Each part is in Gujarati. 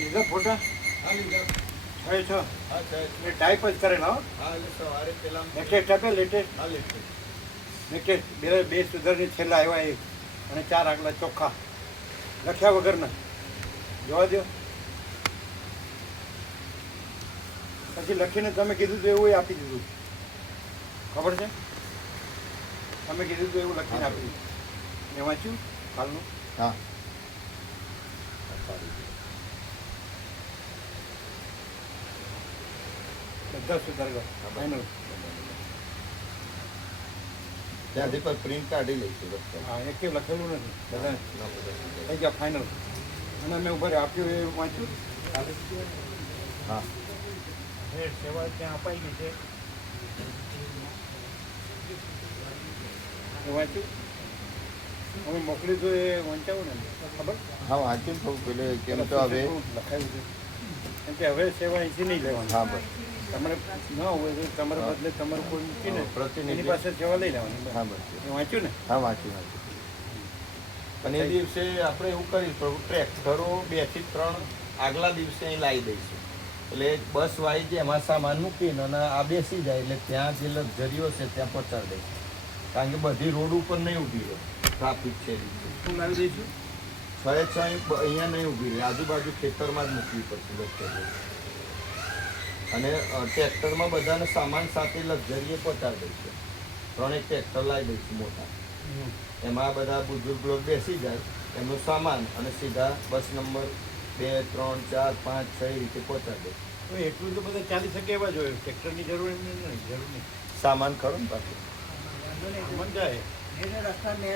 લીધા ફોટા? હા લીધા. 6 હા સાહેબ. મેં ટાઈપ જ કરેલા હો. હા એટલે સવારે પેલા લેટેસ્ટ આપે લેટેસ્ટ. હા લેટેસ્ટ. લેટેસ્ટ બે સુધરની છેલ્લા આવ્યા એક અને 4 આગલા ચોખ્ખા લખ્યા વગરના જોવા દો. પછી લખીને તમે કીધું તો એવું આપી દીધું, ખબર છે? તમે કીધું તો એવું લખીને આપી દીધું. મેં વાંચ્યું કાલનું. હા બધા સુધારેલા ફાઇનલ. ત્યાંથી પર પ્રિન્ટ કાઢી લઈશું. હા એક લખેલું નથી, બધા થઈ ગયા ફાઇનલ. અને મેં ઉપર આપ્યું એ વાંચ્યું. હા સેવા ત્યાં અપાઈ ગઈ છે એ વાંચ્યું. અમે મોકલી તો એ વંચાવું ને ખબર. હા વાંચ્યું થોડું પેલે કેમ તો હવે લખાયું છે કેમ કે હવે સેવા અહીંથી નહીં લેવાની. હા બસ તમારે ન હોય તો તમારા બદલે તમારું કોઈ મૂકીને એની પાસે સેવા લઈ લેવાની. હા બસ એ વાંચ્યું ને. હા વાંચ્યું. અને એ દિવસે આપણે એવું કરીશું, ટ્રેક્ટરો 2 થી 3 આગલા દિવસે અહીં લાવી દઈશું. એટલે બસ વાઈ જે એમાં સામાન મૂકીને અને આ બેસી જાય એટલે ત્યાં જે લક્ઝરીઓ છે ત્યાં પહોંચાડી દઈશું. કારણ કે બધી રોડ ઉપર નહીં ઊભી રહે, ટ્રાફિક છે. શું લાવી દઈશું? 6 અહીંયા નહીં ઊભી રહે, આજુબાજુ ખેતરમાં જ મૂકવી પડશે લક્ઝરીઓ. અને ટ્રેક્ટરમાં બધાનો સામાન સાથે લક્ઝરીએ પહોંચાડી દઈશું. 3 ટ્રેક્ટર લાવી દઈશું મોટા. એમાં બધા બુઝુર્ગ લોકો બેસી જાય, એમનું સામાન અને સીધા બસ નંબર 2, 3, 4, 5, 6 રીતે પહોંચાડી દઈશું. એટલું તો બધા ચાલી શકે એવા જોઈએ. ટ્રેક્ટરની જરૂર નહીં. સામાન ખરો ને પાછું. મન જાય અને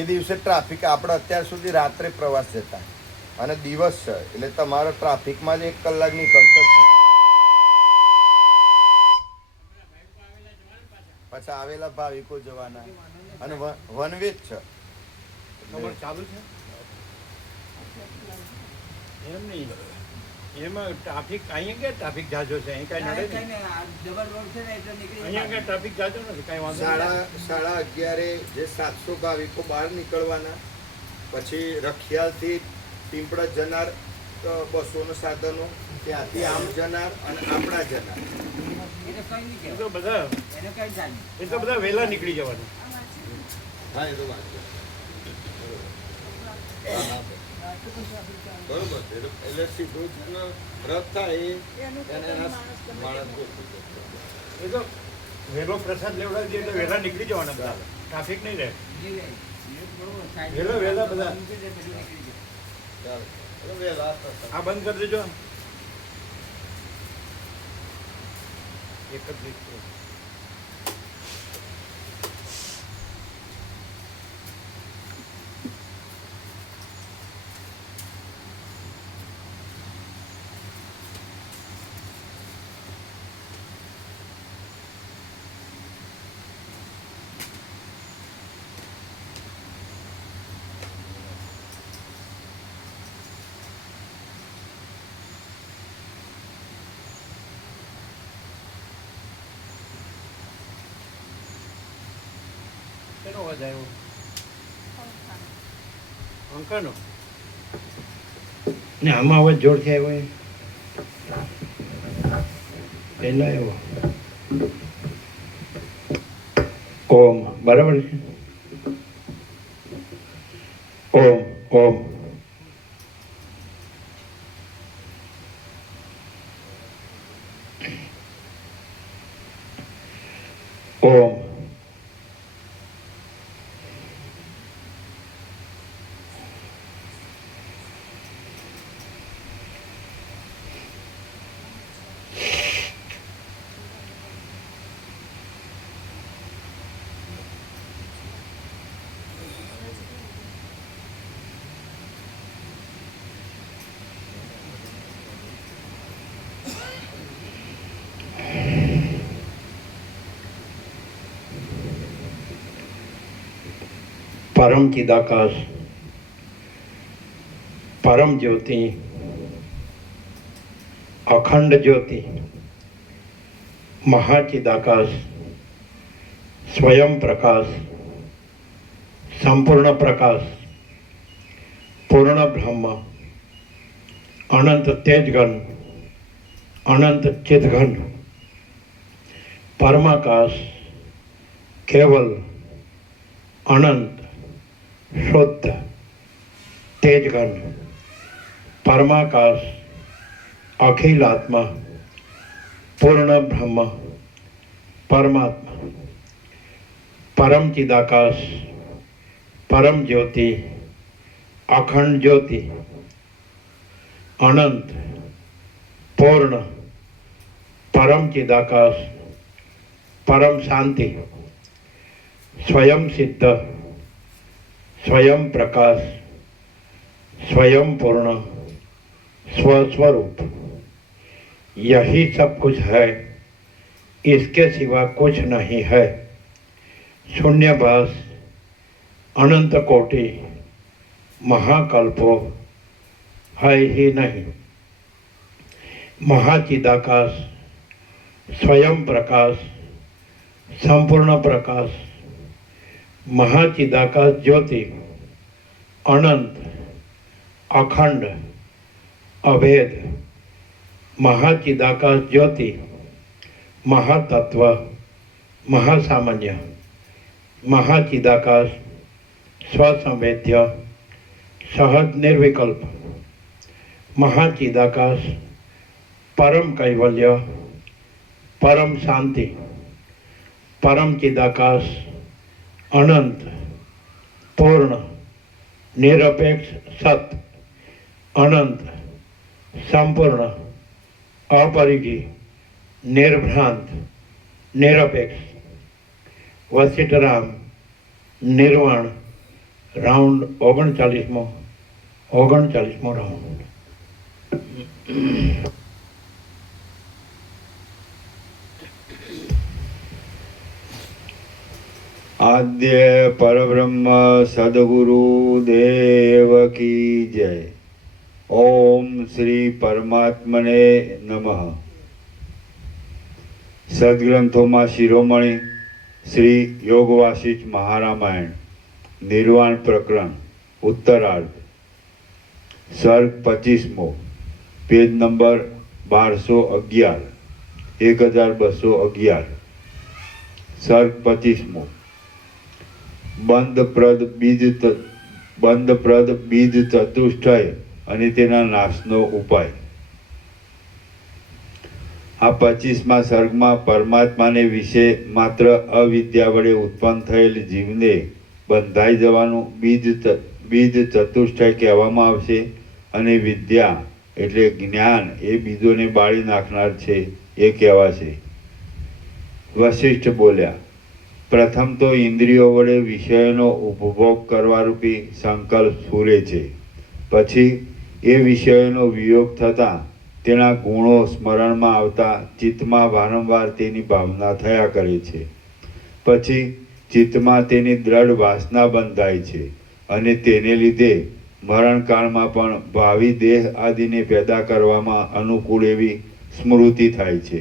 એ દિવસે ટ્રાફિક આપણે અત્યાર સુધી રાત્રે પ્રવાસ જતા અને દિવસ છે એટલે તમારો ટ્રાફિકમાં જ 1 કલાક નીકળતો જ છે. પાછા આવેલા ભાવિકો જવાના અને વન વે જ છે. તમારે ચાલુ છે એમ નહીં. એમાં ટ્રાફિક અહીંયા ક્યાં ટ્રાફિક જાજો છે? અહીં કાંઈ નડે નહીં. અહીંયા ક્યાં ટ્રાફિક જાજો નથી, કાંઈ વાંધો નહીં. 11:30 જે 700 ભાવિકો બહાર નીકળવાના, પછી રખિયાલથી ટીમ્પડા જનાર બસોનો સાધનો, ત્યાંથી આમ જનાર અને આપણા જનાર. એ તો બધા વહેલા નીકળી જવાનું. હા એ તો વાત છે. બરોબર છે. એટલે સીધું રદ થાય એના માણસ. એ તો વહેલો પ્રસાદ લેવડાવી દઈએ એટલે વહેલા નીકળી જવાના બધા. ટ્રાફિક નહીં રહે. વહેલા બધા આ બંધ કરી દેજો. 31 શેનો અવાજ આવ્યો? પંખાનો. ને આમાં અવાજ જોરથી આવ્યો એ પહેલા આવ્યો. ઓમ બરાબર છે. ઓમ ઓમ ઓમ परम चिदाकाश परम ज्योति अखंड ज्योति महाचिदाकाश स्वयं प्रकाश संपूर्ण प्रकाश पूर्ण ब्रह्म अनंत तेजघन अनंत चिदघन परमाकाश केवल अनंत शुद्ध तेजघन परमाकाश अखिल आत्मा पूर्ण ब्रह्म परमात्मा परम चिदाकाश परम ज्योति अखंड ज्योति अनंत पूर्ण परम चिदाकाश परम शांति स्वयं सिद्ध स्वयं प्रकाश स्वयं पूर्ण स्वस्वरूप यही सब कुछ है, इसके सिवा कुछ नहीं है। शून्यभास अनंत कोटि महाकल्पो है ही नहीं। महाचिदाकाश स्वयं प्रकाश संपूर्ण प्रकाश महाचिदाकाश ज्योति अनंत अखंड अभेद महाचिदाकाश ज्योति महातत्व महासामान्य महाचिदाकाश स्वसंवेद्य सहज निर्विकल्प महाचिदाकाश परम कैवल्य परम शांति परम चिदाकाश अनंत पूर्ण निरपेक्ष सत अनंत संपूर्ण अपरिधि निर्भ्रांत निरपेक्ष वशिष्ठराम निर्वाण राउंड 39मो राउंड। आद्य परब्रह्म सद्गुरु देव की जय। ओम श्री परमात्मने नमः। सद्ग्रंथों शिरोमणि श्री योग वासिष्ठ महारामायण निर्वाण प्रकरण उत्तरार्ध सर्ग 25मो पेज नंबर 1211 1211 सर्ग 25मो બંધપ્રદ બીજ ચતુષ્ટય અને તેના નાશનો ઉપાય। આ 25મા સર્ગમાં પરમાત્માને વિશે માત્ર અવિદ્યા વડે ઉત્પન્ન થયેલ જીવને બંધાઈ જવાનું બીજ ચતુષ્ટય કહેવામાં આવશે અને વિદ્યા એટલે જ્ઞાન એ બીજોને બાળી નાખનાર છે એ કહેવાશે। વશિષ્ઠ બોલ્યા, પ્રથમ તો ઇન્દ્રિયો વડે વિષયોનો ઉપભોગ કરવા રૂપી સંકલ્પ સ્ફુરે છે, પછી એ વિષયોનો વિયોગ થતાં તેના ગુણો સ્મરણમાં આવતા ચિત્તમાં વારંવાર તેની ભાવના થયા કરે છે, પછી ચિત્તમાં તેની દ્રઢ વાસના બંધાય છે અને તેને લીધે મરણકાળમાં પણ ભાવિ દેહ આદિને પેદા કરવામાં અનુકૂળ એવી સ્મૃતિ થાય છે।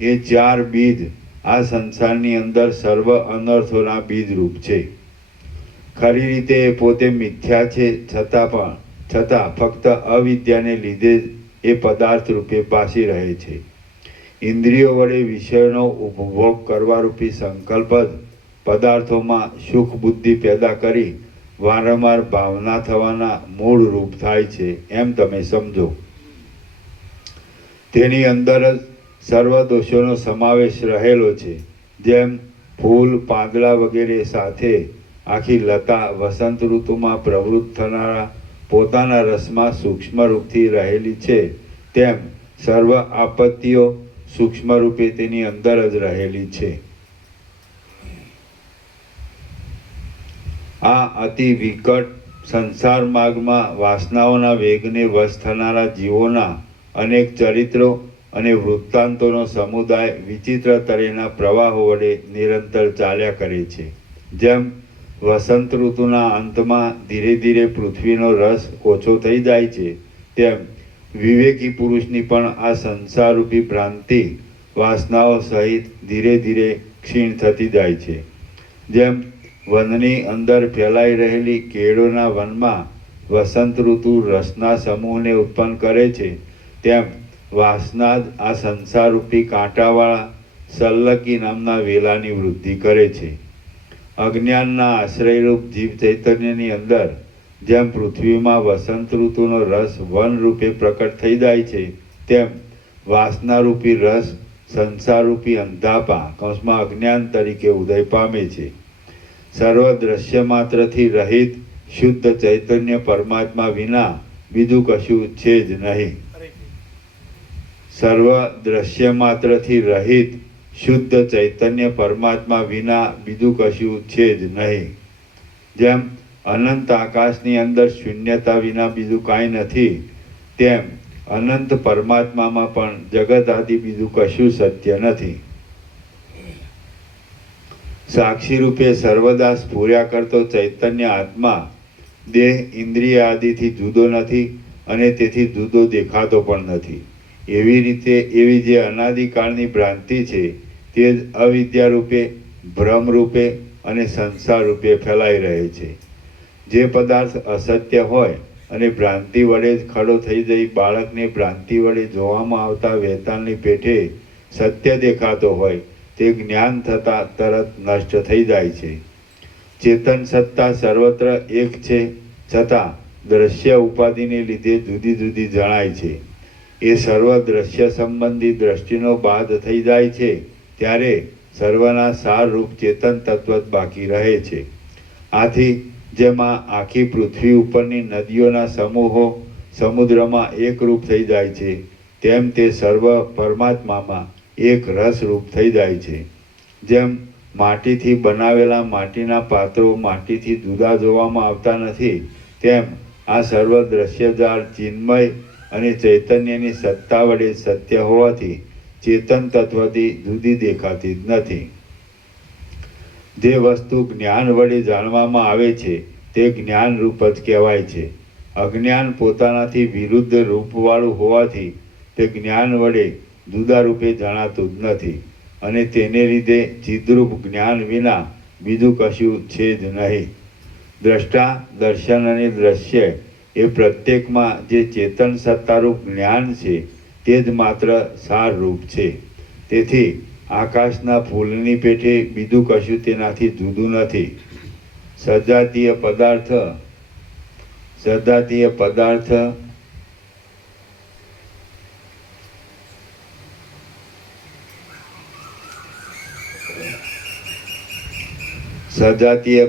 એ ચાર બીજ આ સંસારની અંદર સર્વ અનર્થોના બીજરૂપ છે. ખરી રીતે એ પોતે મિથ્યા છે, છતાં ફક્ત અવિદ્યાને લીધે જ એ પદાર્થ રૂપે ભાસી રહે છે. ઇન્દ્રિયો વડે વિષયનો ઉપભોગ કરવા રૂપી સંકલ્પ જ પદાર્થોમાં સુખ બુદ્ધિ પેદા કરી વારંવાર ભાવના થવાના મૂળ રૂપ થાય છે એમ તમે સમજો. તેની અંદર જ સર્વ દોષોનો સમાવેશ રહેલો છે. જેમ ફૂલ, પાંદડા વગેરે સાથે આખી લતા વસંત ઋતુમાં પ્રવૃત્ત થનારા પોતાના રસમાં સૂક્ષ્મ રૂપથી રહેલી છે, તેમ સર્વ આપત્તિઓ સૂક્ષ્મ રૂપે તેની અંદર જ રહેલી છે. આ અતિ વિકટ સંસાર માર્ગમાં વાસનાઓના વેગને વશ થનારા જીવોના અનેક ચરિત્રો અને વૃત્તાંતોનો સમુદાય વિચિત્ર તરેના પ્રવાહો વડે નિરંતર ચાલ્યા કરે છે. જેમ વસંત ઋતુના અંતમાં ધીરે ધીરે પૃથ્વીનો રસ ઓછો થઈ જાય છે, તેમ વિવેકી પુરુષની પણ આ સંસારરૂપી ભ્રાંતિ વાસનાઓ સહિત ધીરે ધીરે ક્ષીણ થતી જાય છે. જેમ વનની અંદર ફેલાઈ રહેલી કેળોના વનમાં વસંત ઋતુ રસના સમૂહને ઉત્પન્ન કરે છે, તેમ વાસના જ આ સંસારરૂપી કાંટાવાળા સલ્લકી નામના વેલાની વૃદ્ધિ કરે છે. અજ્ઞાનના આશ્રયરૂપ જીવ ચૈતન્યની અંદર જેમ પૃથ્વીમાં વસંત ઋતુનો રસ વન રૂપે પ્રકટ થઈ જાય છે, તેમ વાસનારૂપી રસ સંસારરૂપી અંધાપા કૌંસમાં અજ્ઞાન તરીકે ઉદય પામે છે. સર્વ દ્રશ્ય માત્રથી રહિત શુદ્ધ ચૈતન્ય પરમાત્મા વિના બીજું કશું છે જ નહીં. સર્વ દ્રશ્ય માત્રથી રહિત શુદ્ધ ચૈતન્ય પરમાત્મા વિના બીજું કશું છે જ નહીં. જેમ અનંત આકાશની અંદર શૂન્યતા વિના બીજું કાંઈ નથી, તેમ અનંત પરમાત્મામાં પણ જગત આદિ બીજું કશું સત્ય નથી. સાક્ષી રૂપે સર્વદા સ્ફુર્યા કરતો ચૈતન્ય આત્મા દેહ ઇન્દ્રિય આદિથી જુદો નથી અને તેથી જુદો દેખાતો પણ નથી. એવી રીતે એવી જે અનાદિકાળની ભ્રાંતિ છે તે જ અવિદ્યા રૂપે, ભ્રમ રૂપે અને સંસાર રૂપે ફેલાઈ રહે છે. જે પદાર્થ અસત્ય હોય અને ભ્રાંતિ વડે જ ખડો થઈ જઈ બાળકને ભ્રાંતિ વડે જોવામાં આવતા વેતાળની પેઠે સત્ય દેખાતો હોય તે જ્ઞાન થતાં તરત નષ્ટ થઈ જાય છે. ચેતન સત્તા સર્વત્ર એક છે, છતાં દ્રશ્ય ઉપાધિને લીધે જુદી જુદી જણાય છે. એ સર્વ દ્રશ્ય સંબંધી દ્રષ્ટિનો બાદ થઈ જાય છે ત્યારે સર્વના સાર રૂપ ચેતન તત્વ જ બાકી રહે છે. આથી જેમાં આખી પૃથ્વી ઉપરની નદીઓના સમૂહો સમુદ્રમાં એક રૂપ થઈ જાય છે, તેમ તે સર્વ પરમાત્મામાં એક રસ રૂપ થઈ જાય છે. જેમ માટીથી બનાવેલા માટીના પાત્રો માટીથી જુદા જોવામાં આવતા નથી, તેમ આ સર્વ દ્રશ્યજાળ ચિન્મય અને ચૈતન્યની સત્તા વડે સત્ય હોવાથી ચેતન તત્વથી જુદી દેખાતી જ નથી. જે વસ્તુ જ્ઞાન વડે જાણવામાં આવે છે તે જ્ઞાન રૂપ જ કહેવાય છે. અજ્ઞાન પોતાનાથી વિરુદ્ધ રૂપવાળું હોવાથી તે જ્ઞાન વડે જુદા રૂપે જણાતું જ નથી અને તેને લીધે ચિદરૂપ જ્ઞાન વિના બીજું કશું છે જ નહીં. દ્રષ્ટા, દર્શન અને દ્રશ્ય એ પ્રત્યેકમાં જે ચેતન સત્તારૂપ જ્ઞાન છે તે જ માત્ર સાર રૂપ છે. તેથી આકાશના ફૂલની પેઠે બીજું કશું તેનાથી જુદું નથી. સજાતીય પદાર્થ સજાતીય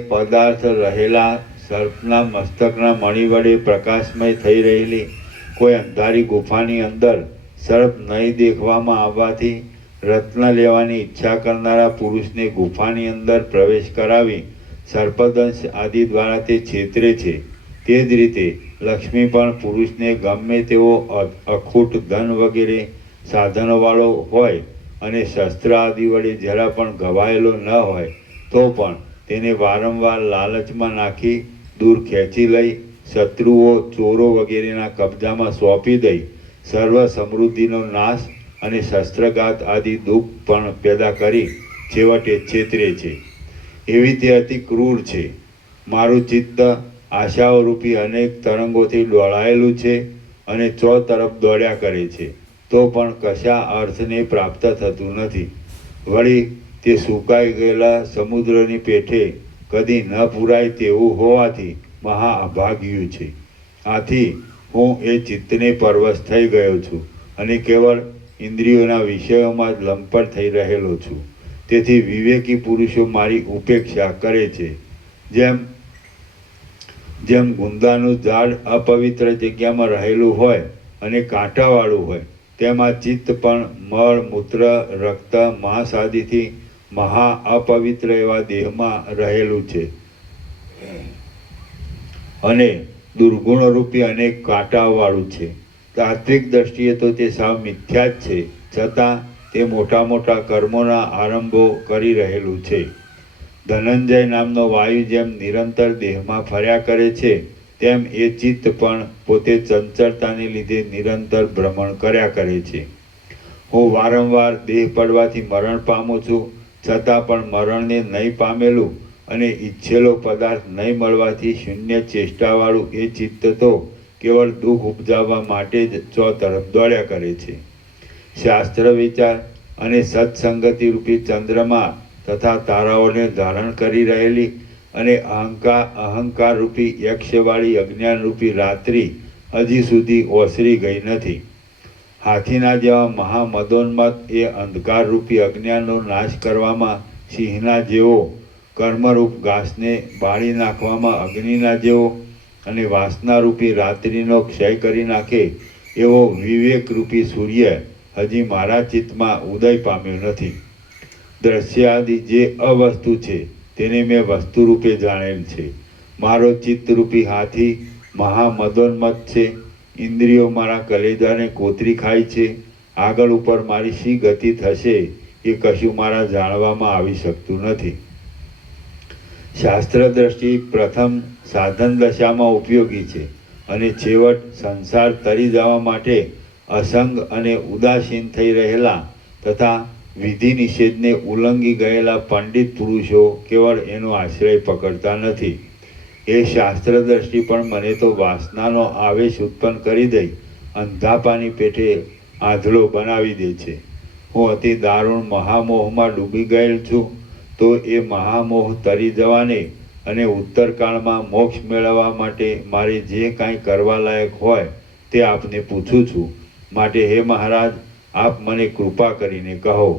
પદાર્થ રહેલા સર્પના મસ્તકના મણિ વડે પ્રકાશમય થઈ રહેલી કોઈ અંધારી ગુફાની અંદર સર્પ નહીં દેખવામાં આવવાથી રત્ન લેવાની ઈચ્છા કરનારા પુરુષને ગુફાની અંદર પ્રવેશ કરાવી સર્પદંશ આદિ દ્વારા તે છેતરે છે. તે જ રીતે લક્ષ્મી પણ પુરુષને ગમે તેવો અખૂટ ધન વગેરે સાધનોવાળો હોય અને શસ્ત્ર આદિ વડે જરા પણ ઘવાયેલો ન હોય તો પણ તેને વારંવાર લાલચમાં નાખી દૂર ખેંચી લઈ શત્રુઓ, ચોરો વગેરેના કબજામાં સોંપી દઈ સર્વ સમૃદ્ધિનો નાશ અને શસ્ત્રઘાત આદિ દુઃખ પણ પેદા કરી છેવટે છેતરે છે. એવી તે અતિ ક્રૂર છે. મારું ચિત્ત આશાઓરૂપી અનેક તરંગોથી દોડાયેલું છે અને ચો તરફ દોડ્યા કરે છે, તો પણ કશા અર્થને પ્રાપ્ત થતું નથી. વળી તે સુકાઈ ગયેલા સમુદ્રની પેઠે કદી ન પૂરાય તેવું હોવાથી મહા અભાગ્યું છે. આથી હું એ ચિત્તને પરવશ થઈ ગયો છું અને કેવળ ઇન્દ્રિયોના વિષયોમાં જ લંપટ થઈ રહેલો છું. તેથી વિવેકી પુરુષો મારી ઉપેક્ષા કરે છે. જેમ ગુંદાનું ઝાડ અપવિત્ર જગ્યામાં રહેલું હોય અને કાંટાવાળું હોય, તેમાં ચિત્ત પણ મળ, મૂત્ર, રક્ત, માંસ આદિથી મહા અપવિત્ર એવા દેહમાં રહેલું છે અને દુર્ગુણરૂપી અનેક કાંટાવાળું છે. તાત્વિક દ્રષ્ટિએ તો તે સાવ મિથ્યા જ છે, છતાં તે મોટા મોટા કર્મોના આરંભો કરી રહેલું છે. ધનંજય નામનો વાયુ જેમ નિરંતર દેહમાં ફર્યા કરે છે, તેમ એ ચિત્ત પણ પોતે ચંચળતાને લીધે નિરંતર ભ્રમણ કર્યા કરે છે. હું વારંવાર દેહ પડવાથી મરણ પામું છું, છતાં પણ મરણને નહીં પામેલું અને ઈચ્છેલો પદાર્થ નહીં મળવાથી શૂન્ય ચેષ્ટાવાળું એ ચિત્ત તો કેવળ દુઃખ ઉપજાવવા માટે જ ચો તરફ દોડ્યા કરે છે. શાસ્ત્ર વિચાર અને સત્સંગતિ રૂપી ચંદ્રમા તથા તારાઓને ધારણ કરી રહેલી અને અહંકાર રૂપી યક્ષવાળી અજ્ઞાન રૂપી રાત્રિ હજી સુધી ઓસરી ગઈ નથી. હાથીના જેવા મહામદોન્મત એ અંધકાર રૂપી અજ્ઞાનનો નાશ કરવામાં સિંહના જેવો, કર્મરૂપ ઘાસને બાળી નાખવામાં અગ્નિના જેવો અને વાસનારૂપી રાત્રિનો ક્ષય કરી નાખે એવો વિવેકરૂપી સૂર્ય હજી મારા ચિત્તમાં ઉદય પામ્યો નથી. દ્રશ્ય આદિ જે અવસ્તુ છે તેને મેં વસ્તુ રૂપે જાણેલ છે. મારો ચિત્તરૂપી હાથી મહામદોન્મત છે. ઇન્દ્રિયો મારા કલેજાને કોતરી ખાય છે. આગળ ઉપર મારી શી ગતિ થશે એ કશું મારા જાણવામાં આવી શકતું નથી. શાસ્ત્ર દ્રષ્ટિ પ્રથમ સાધન દશામાં ઉપયોગી છે અને છેવટ સંસાર તરી જવા માટે અસંગ અને ઉદાસીન થઈ રહેલા તથા વિધિ નિષેધને ઉલ્લંઘી ગયેલા પંડિત પુરુષો કેવળ એનો આશ્રય પકડતા નથી. એ શાસ્ત્ર દ્રષ્ટિ પણ મને તો વાસનાનો આવેશ ઉત્પન્ન કરી દઈ અંધાપાની પેઠે આંધળો બનાવી દે છે. હું અતિ દારૂણ મહામોહમાં ડૂબી ગયેલ છું, તો એ મહામોહ તરી જવાને અને ઉત્તરકાળમાં મોક્ષ મેળવવા માટે મારે જે કાંઈ કરવા લાયક હોય તે આપને પૂછું છું. માટે હે મહારાજ, આપ મને કૃપા કરીને કહો.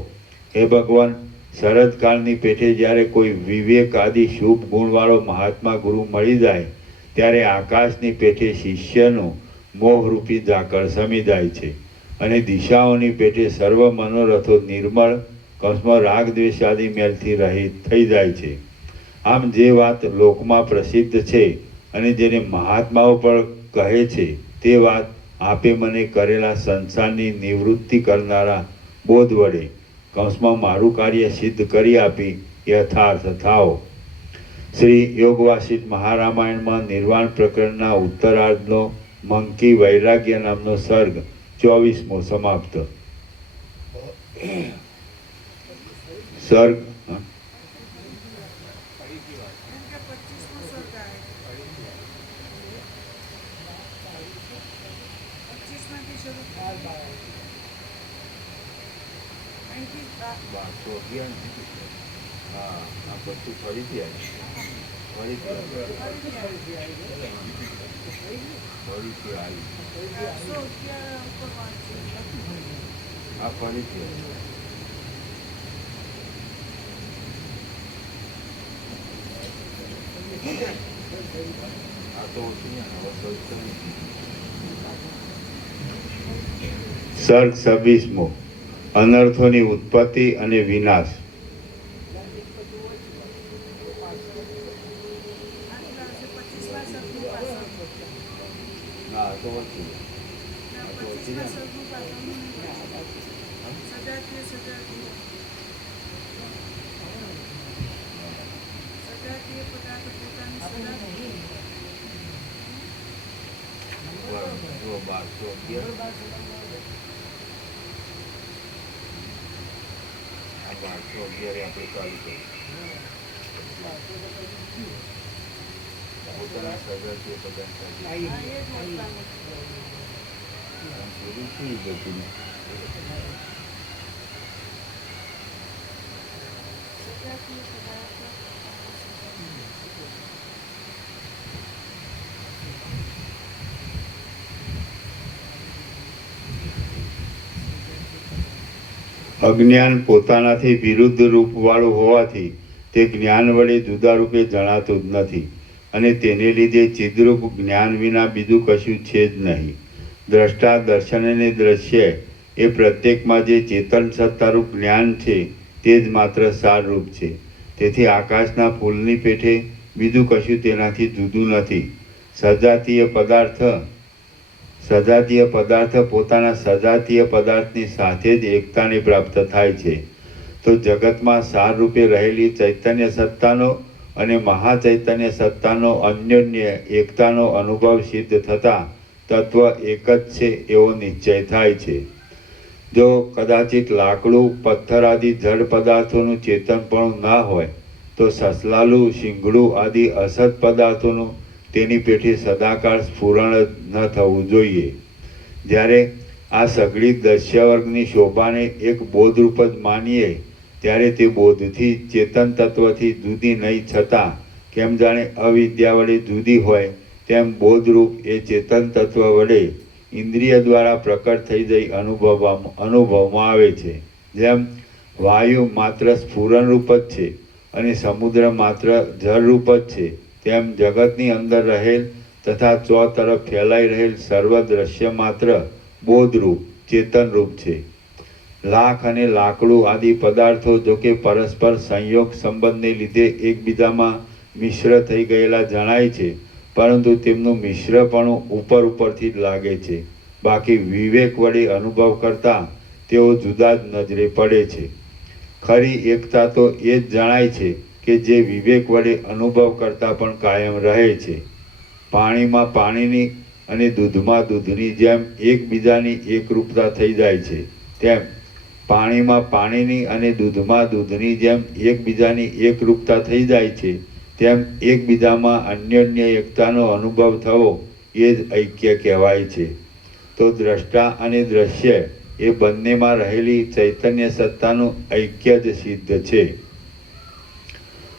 હે ભગવાન, શરદકાળની પેઠે જ્યારે કોઈ વિવેક આદિ શુભ ગુણવાળો મહાત્મા ગુરુ મળી જાય, ત્યારે આકાશની પેઠે શિષ્યનું મોહરૂપી ઝાકળ સમી જાય છે અને દિશાઓની પેઠે સર્વ મનોરથો નિર્મળ રાગ દ્વેષ આદિ મેલથી રહિત થઈ જાય છે. આમ જે વાત લોકમાં પ્રસિદ્ધ છે અને જેને મહાત્માઓ પણ કહે છે, તે વાત આપે મને કરેલા સંસારની નિવૃત્તિ કરનારા બોધ વડે મારું કાર્ય સિદ્ધ કરી આપી યથાર્થ થાઓ. શ્રી યોગવાસિત મહારામાયણમાં નિર્વાણ પ્રકરણના ઉત્તરાર્ધનો મંકી વૈરાગ્ય નામનો સર્ગ 24મો સમાપ્ત. સર્ગ પછી ફરીથી સર્ગ 26મો અનર્થોની ઉત્પત્તિ અને વિનાશ. 1211 આપણે ચાલુ કરીએ. પોતાના સજાતીય પદાર્થ પૂરું થઈ જતું ને. અજ્ઞાન પોતાનાથી વિરુદ્ધ રૂપવાળું હોવાથી તે જ્ઞાન વડે જુદા રૂપે જણાતું જ નથી અને તેને લીધે ચિદ્રૂપ જ્ઞાન વિના બીજું કશું છે જ નહીં. દ્રષ્ટા, દર્શન અને દ્રશ્ય એ પ્રત્યેકમાં જે ચેતન સત્તારૂપ જ્ઞાન છે તે જ માત્ર સારરૂપ છે. તેથી આકાશના ફૂલની પેઠે બીજું કશું તેનાથી જુદું નથી. સજાતીય પદાર્થ પોતાના સજાતીય પદાર્થની સાથે જ એકતાને પ્રાપ્ત થાય છે. તો જગતમાં સાર રૂપે રહેલી ચૈતન્ય સત્તાનો અને મહાચૈતન્ય સત્તાનો અન્યોન્ય એકતાનો અનુભવ સિદ્ધ થતાં તત્વ એક જ છે એવો નિશ્ચય થાય છે. જો કદાચિત લાકડું, પથ્થર આદિ જડ પદાર્થોનું ચેતનપણું ના હોય તો સસલાલું, શીંગડું આદિ અસત પદાર્થોનું તેની પેઠે સદાકાળ સ્ફુરણ ન થવું જોઈએ. જ્યારે આ સઘળી દસ્ય વર્ગની શોભાને એક બોધરૂપ જ માનીએ ત્યારે તે બોધથી, ચેતન તત્વથી જુદી નહીં છતાં કેમ જાણે અવિદ્યા વડે જુદી હોય તેમ બોધરૂપ એ ચેતન તત્વ વડે ઇન્દ્રિય દ્વારા પ્રકટ થઈ જઈ અનુભવમાં આવે છે. જેમ વાયુ માત્ર સ્ફુરણરૂપ જ છે અને સમુદ્ર માત્ર જળરૂપ જ છે, તેમ જગતની અંદર રહેલ તથા તરફ ફેલાઈ રહેલ સર્વ દ્રશ્ય માત્ર બોધરૂપ, ચેતનરૂપ છે. લાખ અને લાકડું આદિ પદાર્થો જો કે પરસ્પર સંયોગ સંબંધને લીધે એકબીજામાં મિશ્ર થઈ ગયેલા જણાય છે, પરંતુ તેમનું મિશ્રપણું ઉપરથી જ લાગે છે. બાકી વિવેક વડે અનુભવ કરતાં તેઓ જુદા જ નજરે પડે છે. ખરી એકતા તો એ જ જણાય છે કે જે વિવેક વડે અનુભવ કરતાં પણ કાયમ રહે છે. પાણીમાં પાણીની અને દૂધમાં દૂધની જેમ એકબીજાની એકરૂપતા થઈ જાય છે, તેમ પાણીમાં પાણીની અને દૂધમાં દૂધની જેમ એકબીજાની એકરૂપતા થઈ જાય છે, તેમ એકબીજામાં અન્યોન્ય એકતાનો અનુભવ થવો એ જ ઐક્ય કહેવાય છે. તો દ્રષ્ટા અને દ્રશ્ય એ બંનેમાં રહેલી ચૈતન્ય સત્તાનું ઐક્ય જ સિદ્ધ છે.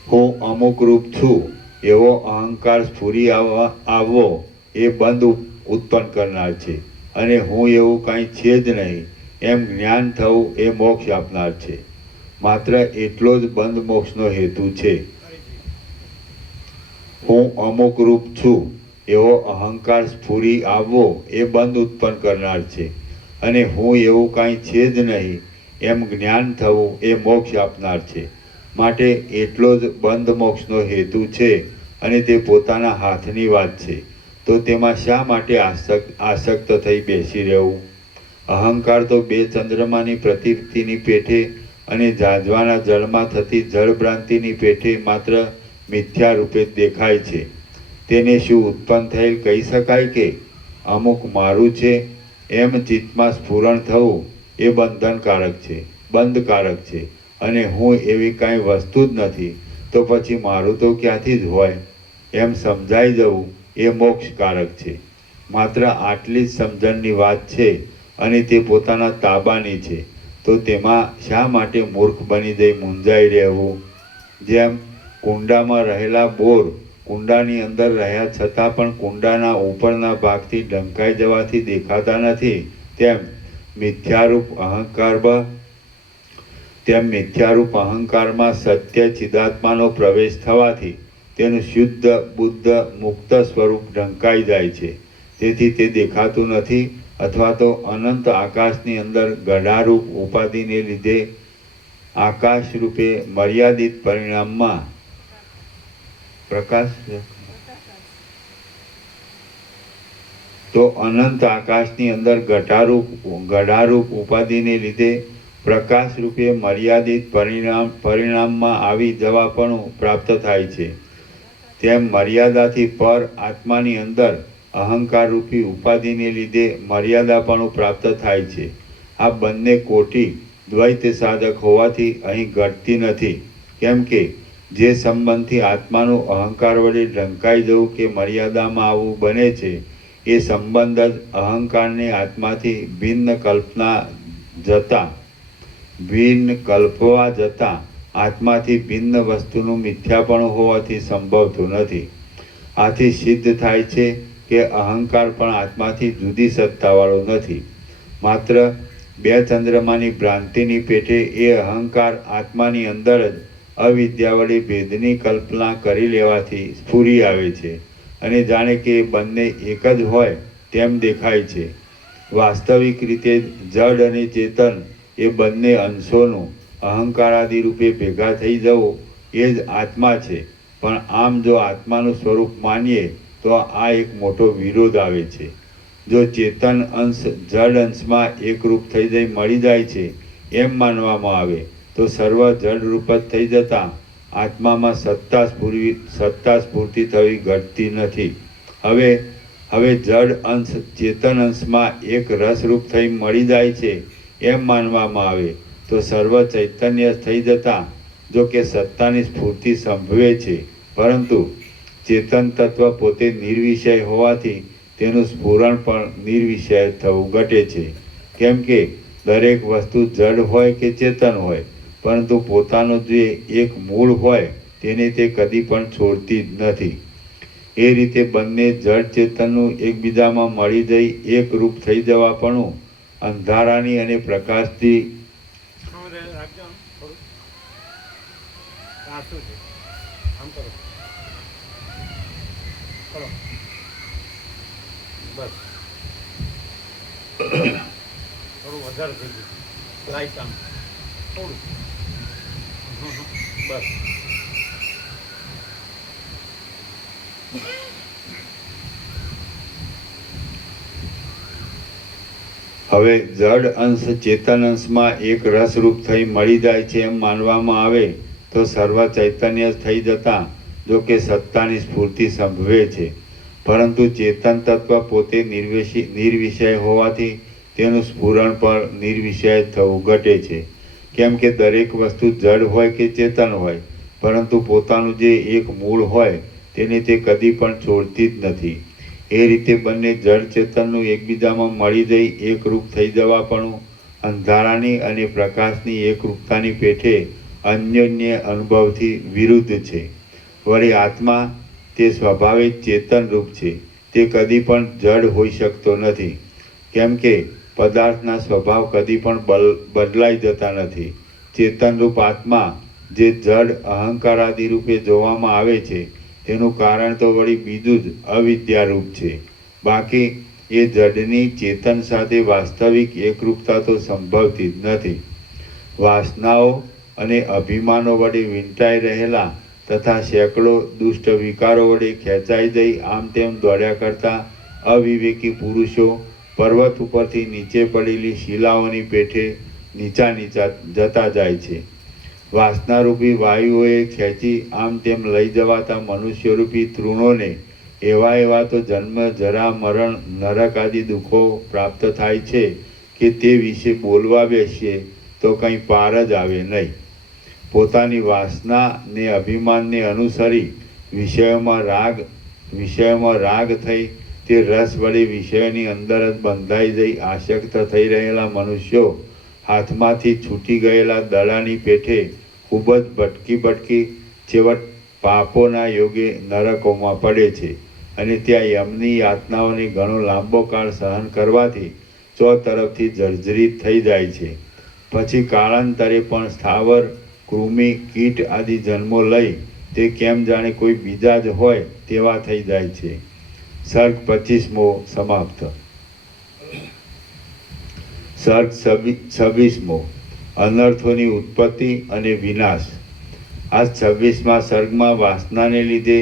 હું અમુક રૂપ છું એવો અહંકાર સ્ફુરી આવવો એ બંધ ઉત્પન્ન કરનાર છે અને હું એવું કાંઈ છે જ નહીં એમ જ્ઞાન થવું એ મોક્ષ આપનાર છે. માત્ર એટલો જ બંધ મોક્ષનો હેતુ છે. હું અમુક રૂપ છું એવો અહંકાર સ્ફુરી આવવો એ બંધ ઉત્પન્ન કરનાર છે અને હું એવું કાંઈ છે જ નહીં એમ જ્ઞાન થવું એ મોક્ષ આપનાર છે. માટે એટલો જ બંધ મોક્ષનો હેતુ છે અને તે પોતાના હાથની વાત છે. તો તેમાં શા માટે આસક્ત થઈ બેસી રહેવું? અહંકાર તો બે ચંદ્રમાની પ્રતીતિની પેઠે અને ઝાંઝવાના જળમાં થતી જળભ્રાંતિની પેઠે માત્ર મિથ્યા રૂપે જ દેખાય છે. તેને શું ઉત્પન્ન થયેલ કહી શકાય કે અમુક મારું છે એમ ચિત્તમાં સ્ફુરણ થવું એ બંધકારક છે અને હું એવી કાંઈ વસ્તુ જ નથી, તો પછી મારું તો ક્યાંથી જ હોય એમ સમજાઈ જવું એ મોક્ષકારક છે. માત્ર આટલી જ સમજણની વાત છે અને તે પોતાના તાબાની છે, તો તેમાં શા માટે મૂર્ખ બની જઈ મૂંઝાઈ રહેવું? જેમ કુંડામાં રહેલા બોર કુંડાની અંદર રહ્યા છતાં પણ કુંડાના ઉપરના ભાગથી ઢંકાઈ જવાથી દેખાતા નથી, તેમ મિથ્યારૂપ અહંકારમાં સત્ય ચિદાત્માનો પ્રવેશ થવાથી તેનું શુદ્ધ બુદ્ધ મુક્ત સ્વરૂપ ઢંકાઈ જાય છે. તેથી તે દેખાતું નથી અથવા તો અનંત આકાશની અંદર ગઢારૂપ ઉપાધિને લીધે આકાશ રૂપે મર્યાદિત પરિણામમાં અનંત આકાશની અંદર ગઢારૂપ ઉપાધિને લીધે પ્રકાશ રૂપે મર્યાદિત પરિણામમાં આવી જવાપણું પ્રાપ્ત થાય છે. તેમ મર્યાદાથી પર આત્માની અંદર અહંકાર રૂપી ઉપાધિને લીધે મર્યાદાપણું પ્રાપ્ત થાય છે. આ બંને કોટી દ્વૈત સાધક હોવાથી અહીં ઘટતી નથી. કેમ કે જે સંબંધથી આત્માનું અહંકાર વડે ઢંકાઈ જવું કે મર્યાદામાં આવવું બને છે, એ સંબંધ જ અહંકારને આત્માથી કલ્પવા જતાં આત્માથી ભિન્ન વસ્તુનું મિથ્યાપણું હોવાથી સંભવતું નથી. આથી સિદ્ધ થાય છે કે અહંકાર પણ આત્માથી જુદી સત્તાવાળો નથી. માત્ર બે ચંદ્રમાની ભ્રાંતિની પેઠે એ અહંકાર આત્માની અંદર જ અવિદ્યા વડે ભેદની કલ્પના કરી લેવાથી સ્ફુરી આવે છે અને જાણે કે એ બંને એક જ હોય તેમ દેખાય છે. વાસ્તવિક રીતે જડ અને ચેતન એ બંને અંશોનું અહંકારાદિ રૂપે ભેગા થઈ જવું એ જ આત્મા છે. પણ આમ જો આત્માનું સ્વરૂપ માનીએ તો આ એક મોટો વિરોધ આવે છે. જો ચેતન અંશ જડ અંશમાં એકરૂપ થઈ જઈ મળી જાય છે એમ માનવામાં આવે તો સર્વ જડ રૂપ જ થઈ જતાં આત્મામાં સત્તા સ્ફૂર્તિ થવી ઘટતી નથી. હવે જડ અંશ ચેતન અંશમાં એક રસરૂપ થઈ મળી જાય છે એમ માનવામાં આવે તો સર્વ ચૈતન્ય થઈ જતાં જો કે સત્તાની સ્ફૂર્તિ સંભવે છે, પરંતુ ચેતન તત્વ પોતે નિર્વિષય હોવાથી તેનું સ્ફુરણ પણ નિર્વિષય થવું ઘટે છે. કેમ કે દરેક વસ્તુ જડ હોય કે ચેતન હોય, પરંતુ પોતાનું જે એક મૂળ હોય તેને તે કદી પણ છોડતી જ નથી. એ રીતે બંને જડ ચેતનનું એકબીજામાં મળી જઈ એક રૂપ થઈ જવાપણું અંધારાની અને પ્રકાશથી રાખજો થોડું. આ શું છે? આમ કરો કરો બસ. થોડું વધારે થઈ ગયું. લાઈટ આમ થોડું બસ. હવે જડ અંશ ચેતન અંશમાં એક રસરૂપ થઈ મળી જાય છે એમ માનવામાં આવે તો સર્વ ચૈતન્ય થઈ જતાં જો કે સત્તાની સ્ફૂર્તિ સંભવે છે, પરંતુ ચેતન તત્વ પોતે નિર્વિષય હોવાથી તેનું સ્ફુરણ પણ નિર્વિષય થવું ઘટે છે. કેમ કે દરેક વસ્તુ જડ હોય કે ચેતન હોય, પરંતુ પોતાનું જે એક મૂળ હોય તેને તે કદી પણ છોડતી જ નથી. એ રીતે બંને જડ ચેતનનું એકબીજામાં મળી જઈ એકરૂપ થઈ જવાપણું અંધારાની અને પ્રકાશની એકરૂપતાની પેઠે અન્યોન્ય અનુભવથી વિરુદ્ધ છે. વળી આત્મા તે સ્વભાવે ચેતન રૂપ છે, તે કદી પણ જડ હોઈ શકતો નથી. કેમ કે પદાર્થના સ્વભાવ કદી પણ બદલાઈ જતા નથી. ચેતનરૂપ આત્મા જે જડ અહંકારાદિ રૂપે જોવામાં આવે છે તેનું કારણ તો વળી બીજું જ અવિદ્યારૂપ છે. બાકી એ જડની ચેતન સાથે વાસ્તવિક એકરૂપતા તો સંભવતી જ નથી. વાસનાઓ અને અભિમાનો વડે વીંટાઈ રહેલા તથા સેંકડો દુષ્ટ વિકારો વડે ખેંચાઈ જઈ આમ તેમ દોડ્યા કરતા અવિવેકી પુરુષો પર્વત ઉપરથી નીચે પડેલી શિલાઓની પેઠે નીચા જતા જાય છે. વાસનારૂપી વાયુઓએ ખેંચી આમ તેમ લઈ જવાતા મનુષ્યરૂપી તૃણોને એવા તો જન્મ જરા મરણ નરક આદિ દુઃખો પ્રાપ્ત થાય છે કે તે વિશે બોલવા બેસીએ તો કંઈ પાર જ આવે નહીં. પોતાની વાસના ને અભિમાનને અનુસરી વિષયોમાં રાગ થઈ તે રસ વડે વિષયોની અંદર જ બંધાઈ જઈ આસક્ત થઈ રહેલા મનુષ્યો હાથમાંથી છૂટી ગયેલા દડાની પેઠે ખૂબ જ ભટકી છેવટ પાપોના યોગે નરકોમાં પડે છે અને ત્યાં યમની યાતનાઓને ઘણો લાંબો કાળ સહન કરવાથી તરફથી જર્જરિત થઈ જાય છે. પછી કાળાંતરે પણ સ્થાવર કૃમિ કીટ આદિ જન્મો લઈ તે કેમ જાણે કોઈ બીજા જ હોય તેવા થઈ જાય છે. સર્ગ 25મો સમાપ્ત. સર્ગ 26મો અનર્થોની ઉત્પત્તિ અને વિનાશ. આ 26મા સર્ગમાં વાસનાને લીધે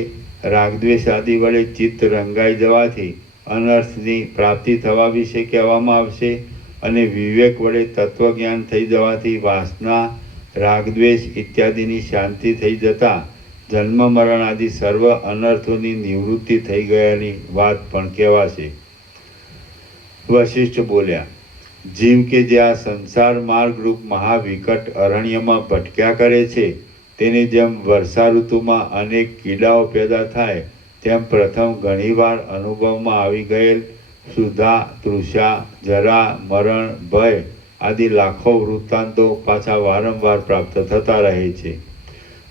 રાગદ્વેષ આદિ વડે ચિત્ત રંગાઈ જવાથી અનર્થની પ્રાપ્તિ થવા વિશે કહેવામાં આવશે અને વિવેક વડે તત્વજ્ઞાન થઈ જવાથી વાસના રાગદ્વેષ ઇત્યાદિની શાંતિ થઈ જતાં જન્મ મરણ આદિ સર્વ અનર્થોની નિવૃત્તિ થઈ ગયાની વાત પણ કહેવાશે. વશિષ્ઠ બોલ્યા, જીવ કે જે આ સંસાર માર્ગરૂપ મહાવિકટ અરણ્યમાં ભટક્યા કરે છે, તેની જેમ વર્ષા ઋતુમાં અનેક કીડાઓ પેદા થાય તેમ પ્રથમ ઘણીવાર અનુભવમાં આવી ગયેલ સુધા, તૃષા, જરા, મરણ, ભય આદિ લાખો વૃત્તાંતો પાછા વારંવાર પ્રાપ્ત થતા રહે છે.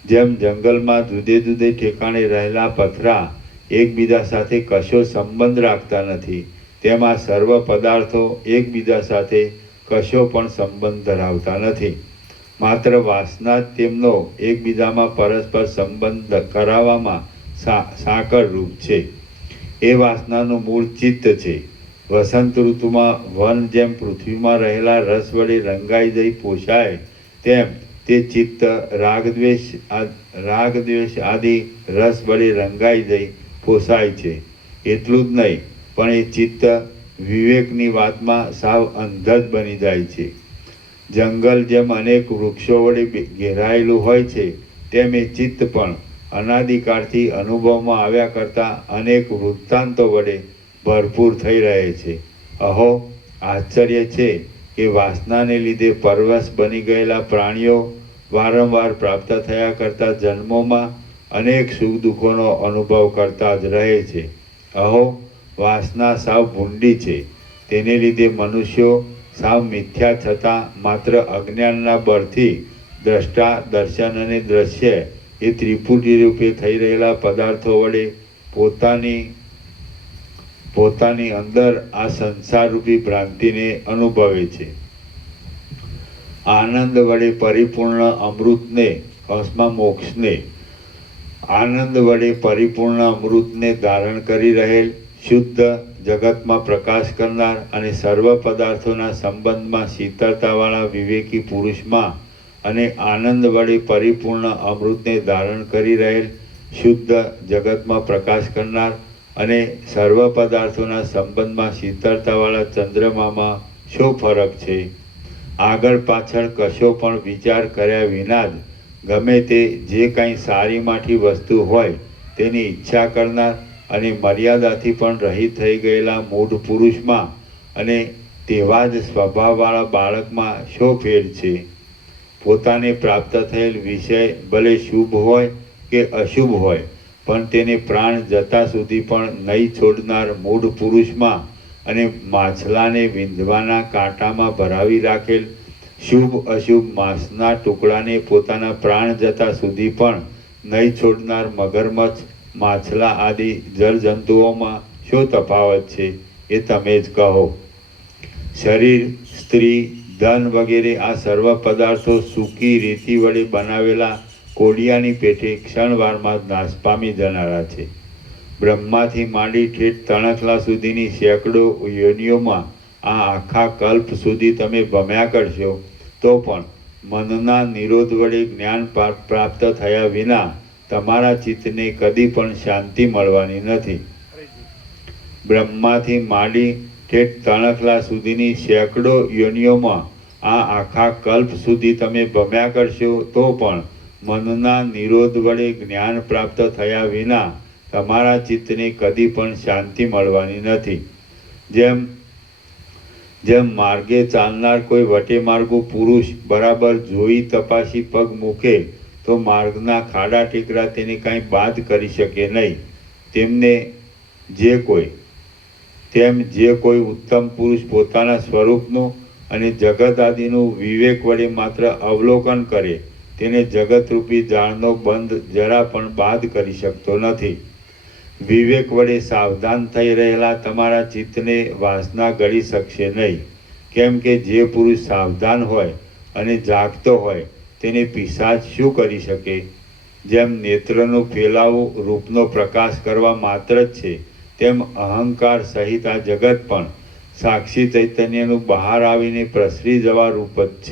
જેમ જંગલમાં જુદે જુદે ઠેકાણે રહેલા પથરા એકબીજા સાથે કશો સંબંધ રાખતા નથી, તેમાં સર્વ પદાર્થો એકબીજા સાથે કશો પણ સંબંધ ધરાવતા નથી. માત્ર વાસના જ તેમનો એકબીજામાં પરસ્પર સંબંધ કરાવવામાં સાંકળ રૂપ છે. એ વાસનાનું મૂળ ચિત્ત છે. વસંત ઋતુમાં વન જેમ પૃથ્વીમાં રહેલા રસ વડે રંગાઈ જઈ પોષાય, તેમ તે ચિત્ત રાગદ્વેષ આદિ રસ વડે રંગાઈ જઈ પોષાય છે. એટલું જ નહીં, પણ એ ચિત્ત વિવેકની વાતમાં સાવ અંધ જ બની જાય છે. જંગલ જેમ અનેક વૃક્ષો વડે ઘેરાયેલું હોય છે, તેમ એ ચિત્ત પણ અનાદિકાળથી અનુભવમાં આવ્યા કરતા અનેક વૃત્તાંતો વડે ભરપૂર થઈ રહે છે. અહો, આશ્ચર્ય છે કે વાસનાને લીધે પરવશ બની ગયેલા પ્રાણીઓ વારંવાર પ્રાપ્ત થયા કરતા જન્મોમાં અનેક સુખ દુઃખોનો અનુભવ કરતા જ રહે છે. અહો, વાસના સાવ ભૂંડી છે. તેને લીધે મનુષ્યો સાવ મિથ્યા છતાં માત્ર અજ્ઞાનના બળથી દ્રષ્ટા, દર્શન અને દ્રશ્ય એ ત્રિપુટી રૂપે થઈ રહેલા પદાર્થો વડે પોતાની અંદર આ સંસારરૂપી ભ્રાંતિને અનુભવે છે. આનંદ વડે પરિપૂર્ણ અમૃતને મોક્ષને આનંદ વડે પરિપૂર્ણ અમૃતને ધારણ કરી રહેલ શુદ્ધ જગતમાં પ્રકાશ કરનાર અને સર્વ પદાર્થોના સંબંધમાં શીતળતાવાળા વિવેકી પુરુષમાં અને આનંદ વડે પરિપૂર્ણ અમૃતને ધારણ કરી રહેલ શુદ્ધ જગતમાં પ્રકાશ કરનાર અને સર્વ પદાર્થોના સંબંધમાં શીતળતાવાળા ચંદ્રમામાં શું ફરક છે? આગળ પાછળ કશો પણ વિચાર કર્યા વિના જ ગમે તે જે કાંઈ સારીમાંથી વસ્તુ હોય તેની ઈચ્છા કરનાર અને મર્યાદાથી પણ રહિત થઈ ગયેલા મૂઢ પુરુષમાં અને તેવા જ સ્વભાવવાળા બાળકમાં શો ફેર છે? પોતાને પ્રાપ્ત થયેલ વિષય ભલે શુભ હોય કે અશુભ હોય, પણ તેને પ્રાણ જતા સુધી પણ નહીં છોડનાર મૂઢ પુરુષમાં અને માછલાને વિંધવાના કાંટામાં ભરાવી રાખેલ શુભ અશુભ માંસના ટુકડાને પોતાના પ્રાણ જતા સુધી પણ નહીં છોડનાર મગરમચ્છ, માછલા આદિ જળજંતુઓમાં શું તફાવત છે એ તમે જ કહો. શરીર, સ્ત્રી, ધન વગેરે આ સર્વ પદાર્થો સૂકી રેતી વડે બનાવેલા કોડિયાની પેઠે ક્ષણવારમાં જ નાશ પામી જનારા છે. બ્રહ્માથી માંડી ઠેઠ તણખલા સુધીની સેંકડો યોનિઓમાં આ આખા કલ્પ સુધી તમે ભમ્યા કરશો તો પણ મનના નિરોધ વડે જ્ઞાન પ્રાપ્ત થયા વિના તમારા ચિત્તને કદી પણ શાંતિ મળવાની નથી. બ્રહ્માથી માંડી ઠેઠ તણખલા સુધીની સેંકડો યોનિઓમાં આ આખા કલ્પ સુધી તમે ભમ્યા કરશો તો પણ મનના નિરોધ વડે જ્ઞાન પ્રાપ્ત થયા વિના તમારા ચિત્તને કદી પણ શાંતિ મળવાની નથી. જેમ માર્ગે ચાલનાર કોઈ વટે માર્ગુ પુરુષ બરાબર જોઈ તપાસી પગ મૂકે તો માર્ગના ખાડા ટેકરા તેને કાંઈ બાદ કરી શકે નહીં. તેમ જે કોઈ ઉત્તમ પુરુષ પોતાના સ્વરૂપનું અને જગત આદિનું વિવેક વડે માત્ર અવલોકન કરે તેને જગતરૂપી જાળનો બંધ જરા પણ બાદ કરી શકતો નથી. વિવેક વડે સાવધાન થઈ રહેલા તમારા ચિત્તને વાસના ગળી શકશે નહીં. કેમ કે જે પુરુષ સાવધાન હોય અને જાગતો હોય તેને પિશાચ શું કરી શકે? જેમ નેત્રનું ફેલાવું રૂપનો પ્રકાશ કરવા માત્ર જ છે, તેમ અહંકાર સહિત આ જગત પણ સાક્ષી ચૈતન્યનું બહાર આવીને પ્રસરી જવા રૂપ જ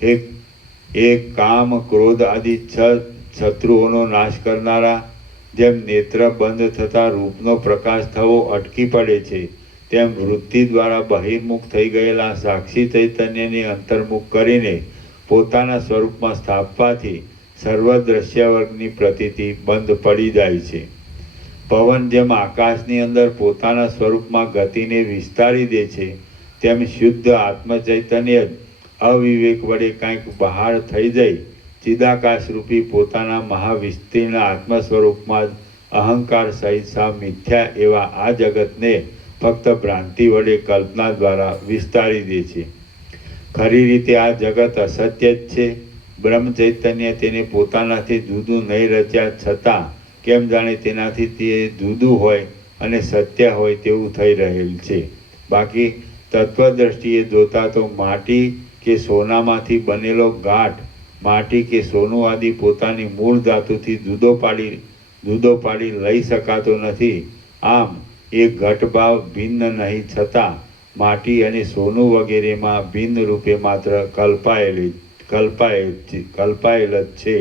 છે. એ કામ, ક્રોધ આદિ શત્રુઓનો નાશ કરનારા જેમ નેત્ર બંધ થતાં રૂપનો પ્રકાશ થવો અટકી પડે છે, તેમ વૃત્તિ દ્વારા બહિર્મુખ થઈ ગયેલા સાક્ષી ચૈતન્યને અંતર્મુખ કરીને પોતાના સ્વરૂપમાં સ્થાપવાથી સર્વ દ્રશ્ય વર્ગની પ્રતીતિ બંધ પડી જાય છે. પવન જેમ આકાશની અંદર પોતાના સ્વરૂપમાં ગતિને વિસ્તારી દે છે, તેમ શુદ્ધ આત્મચૈતન્ય જ અવિવેક વડે કાંઈક બહાર થઈ જઈ ચિદાકાશરૂપી પોતાના મહાવિસ્તીર્ણ આત્મ સ્વરૂપમાં જ અહંકાર સહિત સાવ મિથ્યા એવા આ જગતને ફક્ત ભ્રાંતિ વડે કલ્પના દ્વારા વિસ્તારી દે છે. ખરી રીતે આ જગત અસત્ય જ છે. બ્રહ્મ ચૈતન્ય તેને પોતાનાથી જુદું નહીં રચ્યા છતાં કેમ જાણે તેનાથી તે જુદું હોય અને સત્ય હોય તેવું થઈ રહેલ છે. બાકી તત્વદ્રષ્ટિએ જોતા તો માટી કે સોનામાંથી બનેલો ગાંઠ માટી કે સોનું આદિ પોતાની મૂળ ધાતુથી જુદો પાડી લઈ શકાતો નથી. આમ એ ઘટભાવ ભિન્ન નહીં છતાં માટી અને સોનું વગેરેમાં ભિન્ન રૂપે માત્ર કલ્પાયેલ જ છે.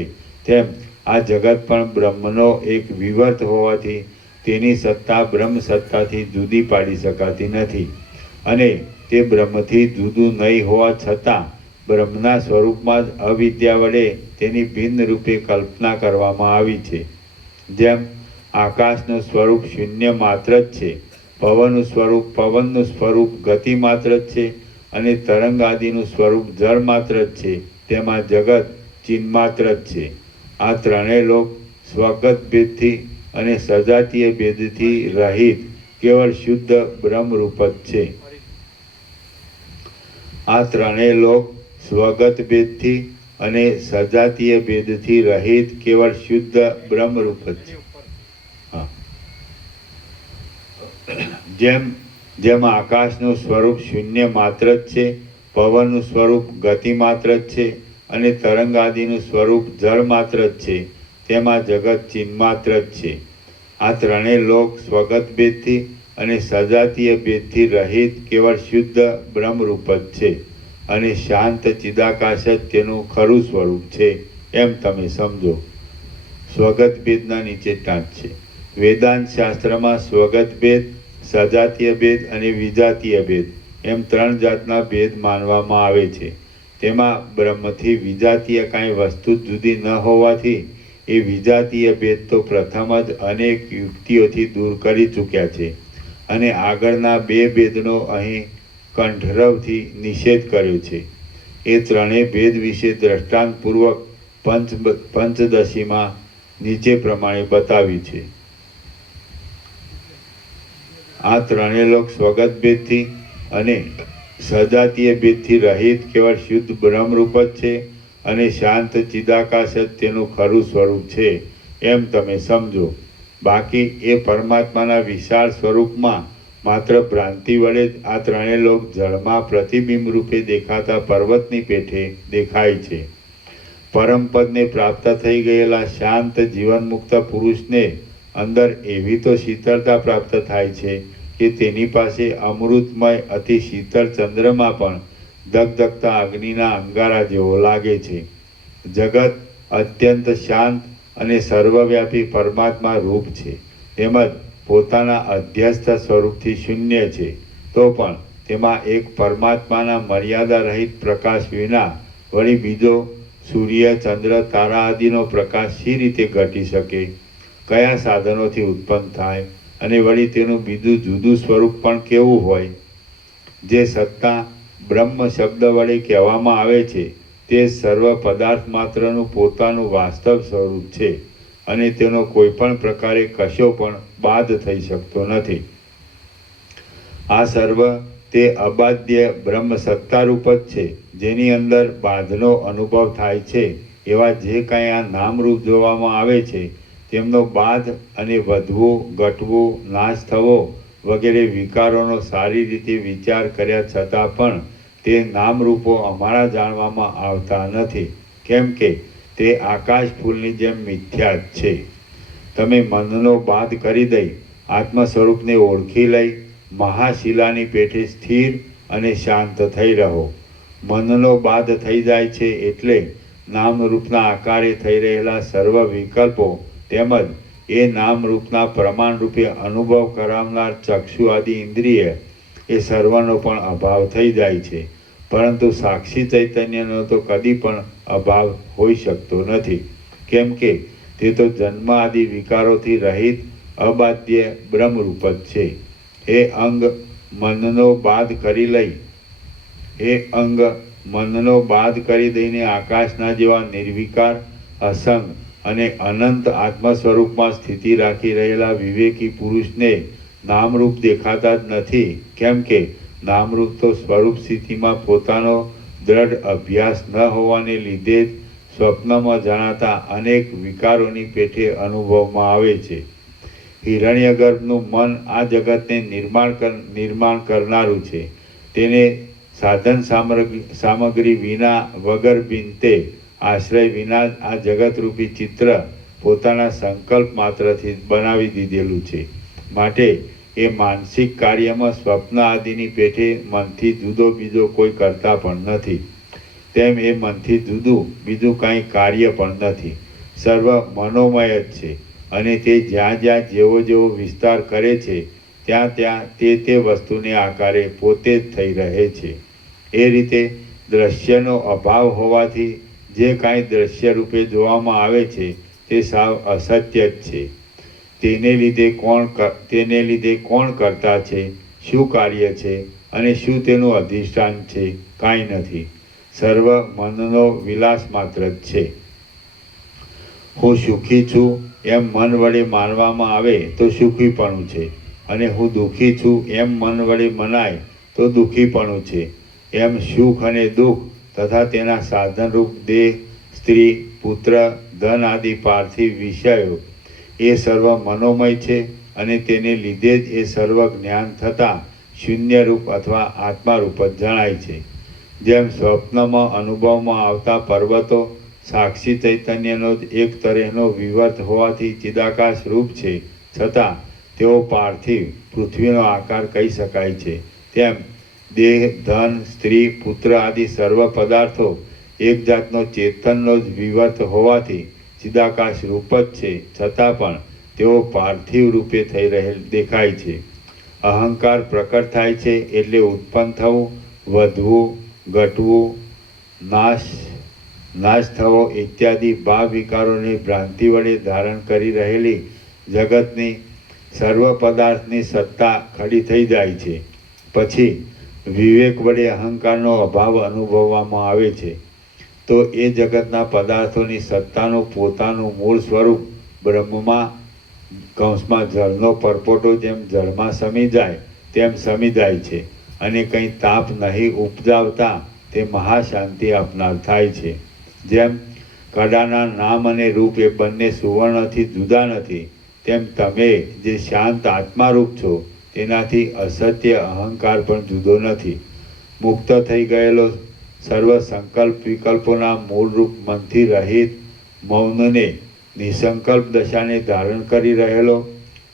તેમ આ જગત પણ બ્રહ્મનો એક વિવર્ત હોવાથી તેની સત્તા બ્રહ્મ સત્તાથી જુદી પાડી શકાતી નથી અને તે બ્રહ્મથી જુદું નહીં હોવા છતાં બ્રહ્મના સ્વરૂપમાં જ અવિદ્યા વડે તેની ભિન્ન રૂપે કલ્પના કરવામાં આવી છે. જેમ આકાશનું સ્વરૂપ શૂન્ય માત્ર જ છે, પવનનું સ્વરૂપ ગતિ માત્ર જ છે અને તરંગ આદિનું સ્વરૂપ જળ માત્ર જ છે, તેમાં જગત ચિન્માત્ર જ છે. આ ત્રણેય લોક સ્વગત ભેદથી અને સજાતીય ભેદથી રહિત કેવળ શુદ્ધ બ્રહ્મરૂપ જ છે. આ ત્રણેય લોક સ્વગત ભેદથી અને સજાતીય ભેદથી રહિત કેવળ શુદ્ધ બ્રહ્મરૂપ જ છે. જેમ આકાશનું સ્વરૂપ શૂન્ય માત્ર જ છે, પવનનું સ્વરૂપ ગતિ માત્ર જ છે અને તરંગ આદિનું સ્વરૂપ જળ માત્ર જ છે, તેમાં જગત ચિન્માત્ર જ છે. આ ત્રણેય લોક સ્વગત ભેદથી અને સજાતીય ભેદથી રહિત કેવળ શુદ્ધ બ્રહ્મરૂપ જ છે અને શાંત ચિદાકાશ જ તેનું ખરું સ્વરૂપ છે એમ તમે સમજો. સ્વગત ભેદના નીચે ટાંચ છે. વેદાંત શાસ્ત્રમાં સ્વગત ભેદ, સજાતીય ભેદ અને વિજાતીય ભેદ એમ ત્રણ જાતના ભેદ માનવામાં આવે છે. તેમાં બ્રહ્મથી વિજાતીય કાંઈ વસ્તુ જુદી ન હોવાથી એ વિજાતીય ભેદ તો પ્રથમ જ અનેક યુક્તિઓથી દૂર કરી ચૂક્યા છે અને આગળના બે ભેદનો અહીં કંઠરવથી નિષેધ કર્યો છે. એ ત્રણેય ભેદ વિશે દ્રષ્ટાંતપૂર્વક પંચદશીમાં નીચે પ્રમાણે બતાવ્યું છે. આ ત્રણેય લોક સ્વગત ભેદથી અને સજાતીય ભેદથી રહિત કેવળ શુદ્ધ બ્રહ્મરૂપ જ છે અને શાંત ચિદાકાશ જ તેનું ખરું સ્વરૂપ છે એમ તમે સમજો. બાકી એ પરમાત્માના વિશાળ સ્વરૂપમાં માત્ર ભ્રાંતિ વડે જ આ ત્રણેય લોક જળમાં પ્રતિબિંબ રૂપે દેખાતા પર્વતની પેઠે દેખાય છે. પરમપદને પ્રાપ્ત થઈ ગયેલા શાંત જીવનમુક્ત પુરુષને અંદર એવી તો શીતળતા પ્રાપ્ત થાય છે કે તેની પાસે અમૃતમય અતિ શીતળ ચંદ્રમાં પણ ધગધગતા અગ્નિના અંગારા જેવો લાગે છે. જગત અત્યંત શાંત અને સર્વવ્યાપી પરમાત્મા રૂપ છે, તેમજ પોતાના અધ્યસ્થ સ્વરૂપથી શૂન્ય છે, તો પણ તેમાં એક પરમાત્માના મર્યાદા રહિત પ્રકાશ વિના વળી બીજો સૂર્ય, ચંદ્ર, તારા આદિનો પ્રકાશ શી રીતે ઘટી શકે? કયા સાધનોથી ઉત્પન્ન થાય? અને વળી તેનું બીજું જુદું સ્વરૂપ પણ કેવું હોય? જે સત્તા બ્રહ્મ શબ્દ વડે કહેવામાં આવે છે તે સર્વ પદાર્થ માત્રનું પોતાનું વાસ્તવ સ્વરૂપ છે અને તેનો કોઈ પણ પ્રકારે કશો પણ બાદ થઈ શકતો નથી. આ સર્વ તે અબાધ્ય બ્રહ્મ સત્તારૂપ જ છે, જેની અંદર બાધનો અનુભવ થાય છે. એવા જે કાંઈ આ નામરૂપ જોવામાં આવે છે તેમનો બાધ અને વધવું, ઘટવું, નાશ થવો વગેરે વિકારોનો સારી રીતે વિચાર કર્યા છતાં પણ તે નામરૂપો અમારા જાણવામાં આવતા નથી, કેમ કે તે આકાશ ફૂલની જેમ મિથ્યા જ છે. તમે મનનો બાધ કરી દઈ આત્મ સ્વરૂપને ઓળખી લઈ મહાશિલાની પેઠે સ્થિર અને શાંત થઈ રહો. મનનો બાધ થઈ જાય છે એટલે નામરૂપના આકારે થઈ રહેલા સર્વ વિકલ્પો તેમજ એ નામરૂપના પ્રમાણ રૂપે અનુભવ કરાવનાર ચક્ષુ આદિ ઇન્દ્રિય એ સર્વનો પણ અભાવ થઈ જાય છે. પરંતુ સાક્ષી ચૈતન્યનો તો કદી પણ અભાવ હોઈ શકતો નથી, કેમ કે તે તો જન્મ આદિ વિકારોથી રહિત અબાધ્ય બ્રહ્મરૂપ જ છે. એ અંગ મનનો બાધ કરી લઈ એ અંગ મનનો બાદ કરી દઈને આકાશના જેવા નિર્વિકાર, અસંગ અને અનંત આત્મા સ્વરૂપમાં સ્થિતિ રાખી રહેલા વિવેકી પુરુષને નામરૂપ દેખાતા જ નથી. કેમ કે નામરૂપ તો સ્વરૂપ સ્થિતિમાં પોતાનો દ્રઢ અભ્યાસ ન હોવાને લીધે જ સ્વપ્નમાં જણાતા અનેક વિકારોની પેઠે અનુભવમાં આવે છે. હિરણ્યગર્ભનું મન આ જગતને નિર્માણ કરનારું છે. તેને સાધન સામગ્રી વિના, વગર બિનતે આશ્રય વિના જ આ જગતરૂપી ચિત્ર પોતાના સંકલ્પ માત્રથી બનાવી દીધેલું છે. માટે એ માનસિક કાર્યમાં સ્વપ્ન આદિની પેઠે મનથી જુદો બીજો કોઈ કરતા પણ નથી. તેમ એ મનથી જુદું બીજું કાંઈ કાર્ય પણ નથી. સર્વ મનોમય જ છે અને તે જ્યાં જ્યાં જેવો જેવો વિસ્તાર કરે છે ત્યાં ત્યાં તે વસ્તુને આકારે પોતે જ થઈ રહે છે. એ રીતે દ્રશ્યનો અભાવ હોવાથી જે કાંઈ દ્રશ્ય રૂપે જોવામાં આવે છે તે સાવ અસત્ય જ છે. તેને લીધે કોણ કરતા છે, શું કાર્ય છે અને શું તેનું અધિષ્ઠાન છે? કાંઈ નથી. સર્વ મનનો વિલાસ માત્ર જ છે. હું સુખી છું એમ મન વડે માનવામાં આવે તો સુખીપણું છે, અને હું દુઃખી છું એમ મન વડે મનાય તો દુઃખીપણું છે. એમ સુખ અને દુઃખ તથા તેના સાધનરૂપ દેહ, સ્ત્રી, પુત્ર, ધન આદિ પાર્થિવ વિષયો એ સર્વ મનોમય છે અને તેને લીધે જ એ સર્વ જ્ઞાન થતાં શૂન્યરૂપ અથવા આત્મારૂપ જ જણાય છે. જેમ સ્વપ્નમાં અનુભવમાં આવતા પર્વતો સાક્ષી ચૈતન્યનો જ એક તરહનો વિવર્ત હોવાથી ચિદાકાશ રૂપ છે, છતાં તેઓ પાર્થિવ પૃથ્વીનો આકાર કહી શકાય છે. તેમ દેહ, ધન, સ્ત્રી, પુત્ર આદિ સર્વ પદાર્થો એક જાતનો ચેતનનો જ વિવર્ત હોવાથી ચિદાકાશ રૂપ જ છે, છતાં પણ તેઓ પાર્થિવ રૂપે થઈ રહેલ દેખાય છે. અહંકાર પ્રકટ થાય છે એટલે ઉત્પન્ન થવું, વધવું, ઘટવું, નાશ થવો ઇત્યાદિ ભાવ વિકારોને ભ્રાંતિ વડે ધારણ કરી રહેલી જગતની સર્વ પદાર્થની સત્તા ખડી થઈ જાય છે. પછી વિવેક વડે અહંકારનો અભાવ અનુભવવામાં આવે છે તો એ જગતના પદાર્થોની સત્તાનું પોતાનું મૂળ સ્વરૂપ બ્રહ્મમાં કૌંસમાં જળનો પરપોટો જેમ જળમાં સમી જાય તેમ સમી જાય છે અને કંઈ તાપ નહીં ઉપજાવતા તે મહાશાંતિ આપનાર થાય છે. જેમ કડાના નામ અને રૂપ એ બંને સુવર્ણથી જુદા નથી, તેમ તમે જે શાંત આત્મારૂપ છો તેનાથી અસત્ય અહંકાર પણ જુદો નથી. મુક્ત થઈ ગયેલો સર્વ સંકલ્પ વિકલ્પોના મૂળરૂપ મનથી રહિત મૌનને નિસંકલ્પ દશાને ધારણ કરી રહેલો,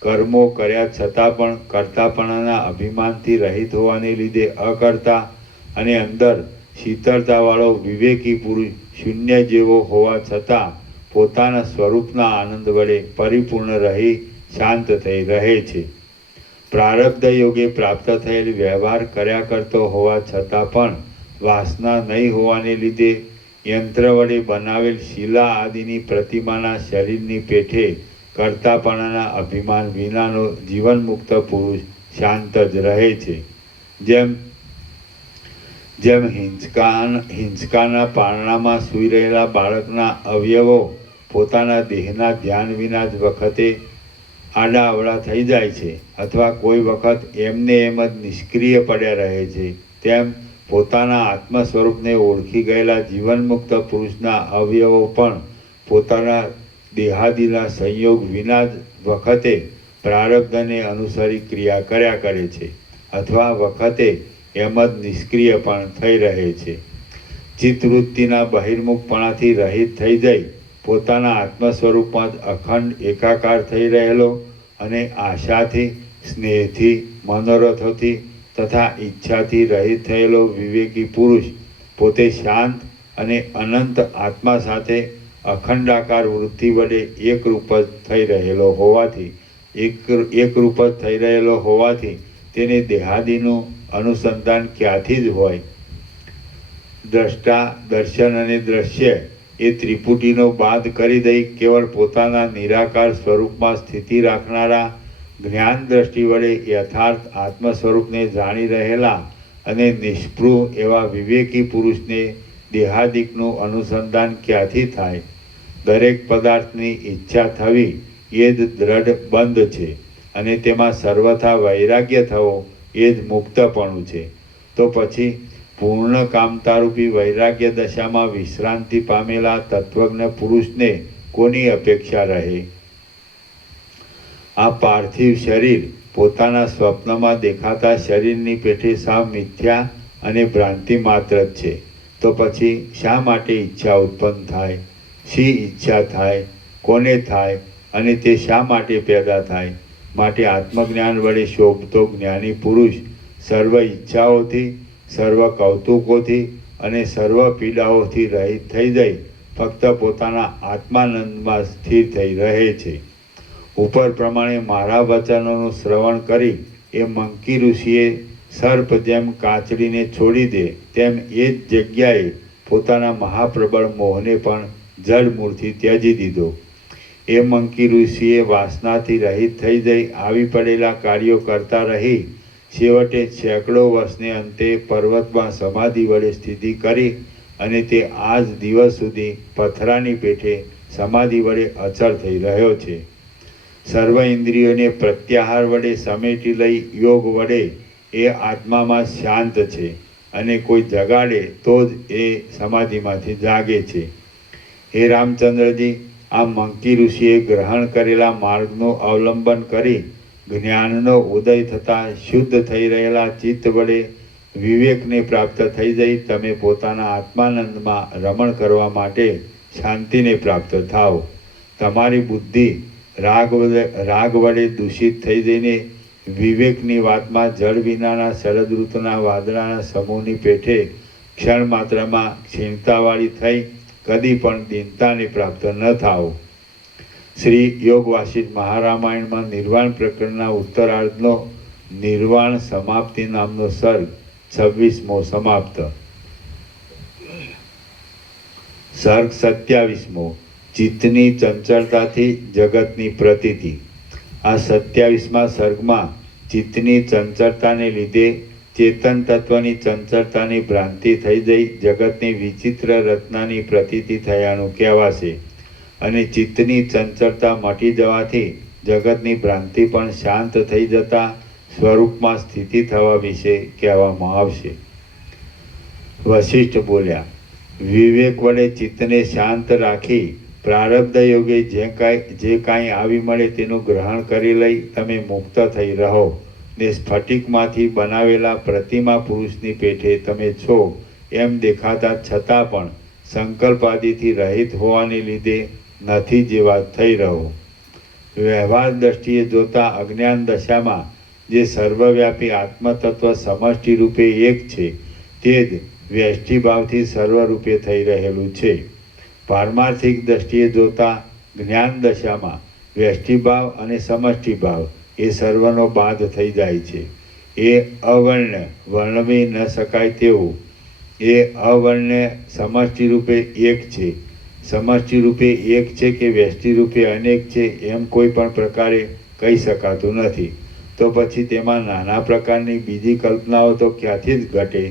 કર્મો કર્યા છતાં પણ કર્તાપણાના અભિમાનથી રહિત હોવાને લીધે અકર્તા અને અંદર શીતળતાવાળો વિવેકી પુરુષ શૂન્ય જેવો હોવા છતાં પોતાના સ્વરૂપના આનંદ વડે પરિપૂર્ણ રહી શાંત થઈ રહે છે. પ્રારબ્ધ યોગે પ્રાપ્ત થયેલ વ્યવહાર કર્યા કરતો હોવા છતાં પણ વાસના નહીં હોવાને લીધે યંત્ર વડે બનાવેલ શિલા આદિની પ્રતિમાના શરીરની પેઠે કર્તાપણાના અભિમાન વિનાનો જીવનમુક્ત પુરુષ શાંત જ રહે છે. જેમ હિંચકાના પારણામાં સૂઈ રહેલા બાળકના અવયવો પોતાના દેહના ધ્યાન વિના જ વખતે આડા અવળા થઈ જાય છે અથવા કોઈ વખત એમને એમ જ નિષ્ક્રિય પડ્યા રહે છે, તેમ પોતાના આત્મ સ્વરૂપને ઓળખી ગયેલા જીવનમુક્ત પુરુષના અવયવો પણ પોતાના દેહાદિના સંયોગ વિના જ વખતે પ્રારબ્ધને અનુસરી ક્રિયા કર્યા કરે છે અથવા વખતે એમ જ નિષ્ક્રિય પણ થઈ રહે છે. ચિત્તવૃત્તિના બહિર્મુખપણાથી રહિત થઈ જઈ પોતાના આત્મ સ્વરૂપમાં જ અખંડ એકાકાર થઈ રહેલો અને આશાથી, સ્નેહથી, મનોરથોથી તથા ઈચ્છાથી રહિત થયેલો વિવેકી પુરુષ પોતે શાંત અને અનંત આત્મા સાથે અખંડાકાર વૃત્તિ વડે એકરૂપ જ થઈ રહેલો હોવાથી તેને દેહાદિનું અનુસંધાન ક્યાંથી જ હોય. દ્રષ્ટા, દર્શન અને દ્રશ્ય એ ત્રિપુટીનો બાદ કરી દઈ કેવળ પોતાના નિરાકાર સ્વરૂપમાં સ્થિતિ રાખનારા જ્ઞાન દ્રષ્ટિ વડે યથાર્થ આત્મ સ્વરૂપને જાણી રહેલા અને નિષ્પૃહ એવા વિવેકી પુરુષને દેહાદિકનું અનુસંધાન ક્યાંથી થાય? દરેક પદાર્થની ઈચ્છા થવી એ જ દ્રઢ બંધ છે, અને તેમાં સર્વથા વૈરાગ્ય થવો એ જ મુક્તપણું છે. તો પછી પૂર્ણ કામતારૂપી વૈરાગ્ય દશામાં વિશ્રાંતિ પામેલા તત્વજ્ઞ પુરુષને કોની અપેક્ષા રહે? આ પાર્થિવ શરીર પોતાના સ્વપ્નમાં દેખાતા શરીરની પેઠે સાવ મિથ્યા અને ભ્રાંતિ માત્ર જ છે. તો પછી શા માટે ઈચ્છા ઉત્પન્ન થાય? શી ઈચ્છા થાય? કોને થાય? અને તે શા માટે પેદા થાય? માટે આત્મજ્ઞાન વડે શોભતો જ્ઞાની પુરુષ સર્વ ઈચ્છાઓથી, સર્વ કૌતુકોથી અને સર્વ પીડાઓથી રહિત થઈ જઈ ફક્ત પોતાના આત્માનંદમાં સ્થિર થઈ રહે છે. ઉપર પ્રમાણે મારા વચનોનું શ્રવણ કરી એ મંકી ઋષિએ સર્પ જેમ કાચડીને છોડી દે તેમ એ જ જગ્યાએ પોતાના મહાપ્રબળ મોહને પણ જડમૂળથી ત્યજી દીધો. એ મંકી ઋષિએ વાસનાથી રહિત થઈ જઈ આવી પડેલા કાર્યો કરતા રહી છેવટે સેંકડો વર્ષને અંતે પર્વતમાં સમાધિ વડે સ્થિતિ કરી અને તે આજ દિવસ સુધી પથરાની પેઠે સમાધિ વડે અચળ થઈ રહ્યો છે. સર્વ ઇન્દ્રિયોને પ્રત્યાહાર વડે સમેટી લઈ યોગ વડે એ આત્મામાં શાંત છે, અને કોઈ જગાડે તો જ એ સમાધિમાંથી જાગે છે. હે રામચંદ્રજી, આ મંકી ઋષિએ ગ્રહણ કરેલા માર્ગનું અવલંબન કરી જ્ઞાનનો ઉદય થતાં શુદ્ધ થઈ રહેલા ચિત્ત વડે વિવેકને પ્રાપ્ત થઈ જઈ તમે પોતાના આત્માનંદમાં રમણ કરવા માટે શાંતિને પ્રાપ્ત થાઓ. તમારી બુદ્ધિ રાગ વડે દૂષિત થઈ જઈને વિવેકની વાતમાં જળ વિનાના શરદ ઋતુના વાદળાના સમૂહની પેઠે ક્ષણ માત્રમાં ક્ષીણતાવાળી થઈ કદી પણ દીનતાને પ્રાપ્ત ન થાઓ. શ્રી યોગ વાસિષ્ઠ મહારામાયણમાં નિર્વાણ પ્રકરણના ઉત્તરાર્ધનો નિર્વાણ સમાપ્તિ નામનો સર્ગ 26મો સમાપ્ત. સર્ગ 27મો ચિત્તની ચંચળતાથી જગતની પ્રતીતિ. આ 27મા સર્ગમાં ચિત્તની ચંચળતાને લીધે ચેતન તત્વની ચંચળતાની ભ્રાંતિ થઈ જઈ જગતની વિચિત્ર રચનાની પ્રતીતિ થયાનું કહેવાશે, અને ચિત્તની ચંચળતા મટી જવાથી જગતની ભ્રાંતિ પણ શાંત થઈ જતા સ્વરૂપમાં સ્થિતિ થવા વિશે કહેવામાં આવશે. વશિષ્ઠ બોલ્યા, વિવેક વડે ચિત્તને શાંત રાખી પ્રારબ્ધ યોગે જે કાંઈ આવી મળે તેનું ગ્રહણ કરી લઈ તમે મુક્ત થઈ રહો ને સ્ફટિકમાંથી બનાવેલા પ્રતિમા પુરુષની પેઠે તમે છો એમ દેખાતા છતાં પણ સંકલ્પાદિથી રહિત હોવાને લીધે નથી જેવા થઈ રહો. વ્યવહાર દ્રષ્ટિએ જોતા અજ્ઞાન દશામાં જે સર્વવ્યાપી આત્મતત્વ સમષ્ટિ રૂપે એક છે તે જ વ્યષ્ટિભાવથી સર્વરૂપે થઈ રહેલું છે. પારમાર્થિક દ્રષ્ટિએ જોતા જ્ઞાન દશામાં વ્યષ્ટિભાવ અને સમષ્ટિભાવ એ સર્વનો બાદ થઈ જાય છે. એ અવર્ણ વર્ણવી ન શકાય તેવું એ અવર્ણ સમષ્ટિ રૂપે એક છે. સમષ્ટિ રૂપે એક છે કે વ્યષ્ટિ રૂપે અનેક છે એમ કોઈ પણ પ્રકારે કહી શકાતું નથી. તો પછી તેમાં નાના પ્રકારની બીજી કલ્પનાઓ તો ક્યાંથી જ ઘટે?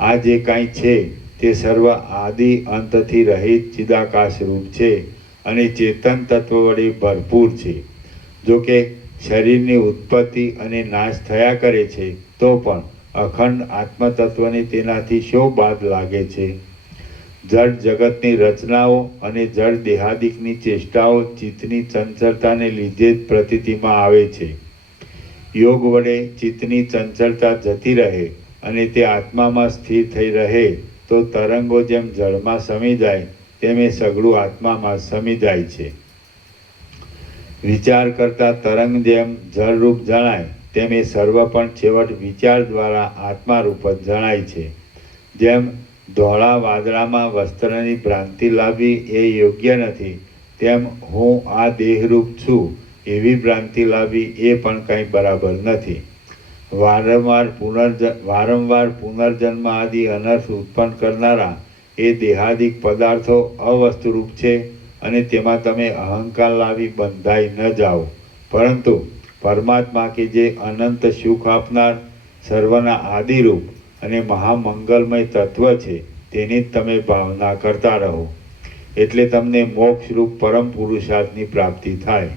આ જે કાંઈ છે તે સર્વ આદિ અંતથી રહિત ચિદાકાશ રૂપ છે અને ચેતન તત્વ વડે ભરપૂર છે. જો કે શરીરની ઉત્પત્તિ અને નાશ થયા કરે છે તો પણ અખંડ આત્મતત્વને તેનાથી શો બાદ લાગે છે? જડ જગતની રચનાઓ અને જડ દેહાદિકની ચેષ્ટાઓ ચિત્તની ચંચળતાને લીધે જ પ્રતીતિમાં આવે છે. યોગ વડે ચિત્તની ચંચળતા જતી રહે અને તે આત્મામાં સ્થિર થઈ રહે તો તરંગો જેમ જળમાં સમી જાય તેમ એ સઘળું આત્મામાં સમી જાય છે. વિચાર કરતા તરંગ જેમ જળરૂપ જણાય તેમ એ સર્વ પણ છેવટ વિચાર દ્વારા આત્મારૂપ જ જણાય છે. જેમ ધોળા વાદળામાં વસ્ત્રની ભ્રાંતિ લાવવી એ યોગ્ય નથી, તેમ હું આ દેહરૂપ છું એવી ભ્રાંતિ લાવવી એ પણ કંઈ બરાબર નથી. વારંવાર પુનર્જન્મ આદિ અનર્થ ઉત્પન્ન કરનારા એ દેહાદિક પદાર્થો અવસ્તુરૂપ છે અને તેમાં તમે અહંકાર લાવી બંધાઈ ન જાઓ, પરંતુ પરમાત્મા કે જે અનંત સુખ આપનાર સર્વના આદિરૂપ અને મહામંગલમય તત્વ છે તેની જ તમે ભાવના કરતા રહો, એટલે તમને મોક્ષરૂપ પરમ પુરુષાર્થની પ્રાપ્તિ થાય.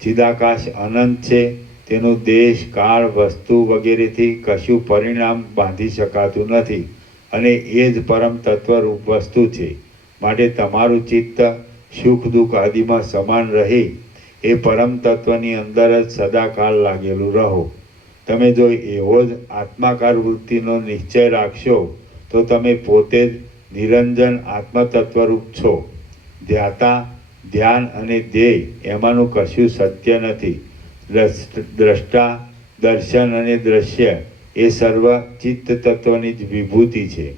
ચિદાકાશ અનંત છે, તેનું દેશ, કાળ, વસ્તુ વગેરેથી કશું પરિણામ બાંધી શકાતું નથી અને એ જ પરમ તત્વરૂપ વસ્તુ છે. માટે તમારું ચિત્ત સુખ દુઃખ આદિમાં સમાન રહી એ પરમ તત્વની અંદર જ સદાકાળ લાગેલું રહો. તમે જો એવો જ આત્માકાર વૃત્તિનો નિશ્ચય રાખશો તો તમે પોતે જ નિરંજન આત્મતત્વરૂપ છો. ધ્યાતા, ધ્યાન અને ધ્યેય એમાંનું કશું સત્ય નથી. દ્રષ્ટા, દર્શન અને દ્રશ્ય એ સર્વ ચિત્ત તત્વની જ વિભૂતિ છે.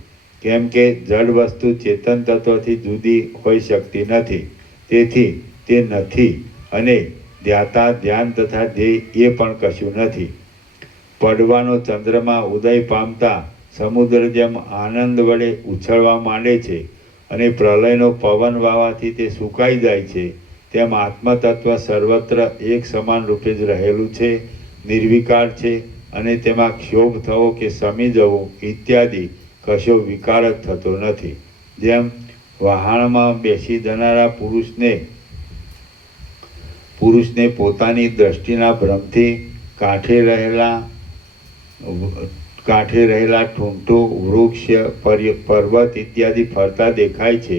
કેમ કે જડ વસ્તુ ચેતન તત્વથી જુદી હોઈ શકતી નથી, તેથી તે નથી. અને ધ્યાતા, ધ્યાન તથા ધ્યેય એ પણ કશું નથી. પડવાનો ચંદ્રમા ઉદય પામતા સમુદ્ર જેમ આનંદ વડે ઉછળવા માંડે છે અને પ્રલયનો પવન વાવાથી તે સુકાઈ જાય છે, તેમ આત્મતત્વ સર્વત્ર એક સમાન રૂપે જ રહેલું છે, નિર્વિકાર છે અને તેમાં ક્ષોભ થવો કે શમી જવો ઇત્યાદિ કશો વિકાર જ થતો નથી. જેમ વહાણમાં બેસી જનારા પુરુષને પોતાની દ્રષ્ટિના ભ્રમથી કાંઠે રહેલા ઠૂંઠો, વૃક્ષ, પર્વત ઇત્યાદિ ફરતા દેખાય છે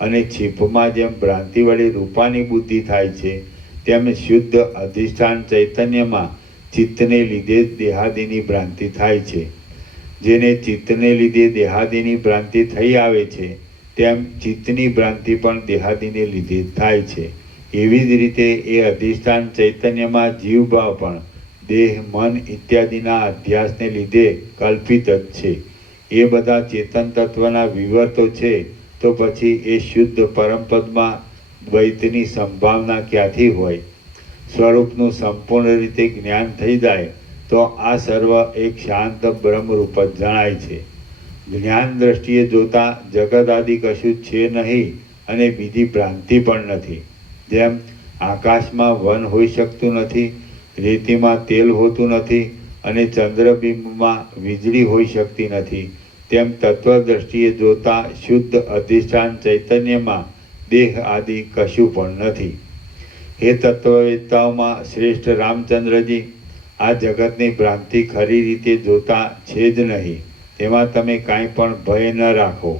અને છીપમાં જેમ ભ્રાંતિ વડે રૂપાની બુદ્ધિ થાય છે, તેમ શુદ્ધ અધિષ્ઠાન ચૈતન્યમાં ચિત્તને લીધે જ દેહાદિની ભ્રાંતિ થાય છે. જેને ચિત્તને લીધે દેહાદિની ભ્રાંતિ થઈ આવે છે, તેમ ચિત્તની ભ્રાંતિ પણ દેહાદિને લીધે જ થાય છે. એવી જ રીતે એ અધિષ્ઠાન ચૈતન્યમાં જીવભાવ પણ દેહ, મન ઇત્યાદિના અધ્યાસને લીધે કલ્પિત જ છે. એ બધા ચેતન તત્વના વિવર્તો છે, તો પછી એ શુદ્ધ પરમપદમાં દ્વૈતની સંભાવના ક્યાંથી હોય? સ્વરૂપનું સંપૂર્ણ રીતે જ્ઞાન થઈ જાય તો આ સર્વ એક શાંત બ્રહ્મરૂપ જ જણાય છે. જ્ઞાન દ્રષ્ટિએ જોતા જગત આદિ કશું છે નહીં અને બીજી ભ્રાંતિ પણ નથી. જેમ આકાશમાં વન હોઈ શકતું નથી, રેતીમાં તેલ હોતું નથી અને ચંદ્રબિંબમાં વીજળી હોઈ શકતી નથી, તેમ તત્વ દ્રષ્ટિએ જોતા શુદ્ધ અધિષ્ઠાન ચૈતન્યમાં દેહ આદિ કશું પણ નથી. હે તત્વવેત્તાઓમાં શ્રેષ્ઠ રામચંદ્રજી, આ જગતની ભ્રાંતિ ખરી રીતે જોતા છે જ નહીં, તેમાં તમે કાંઈ પણ ભય ન રાખો.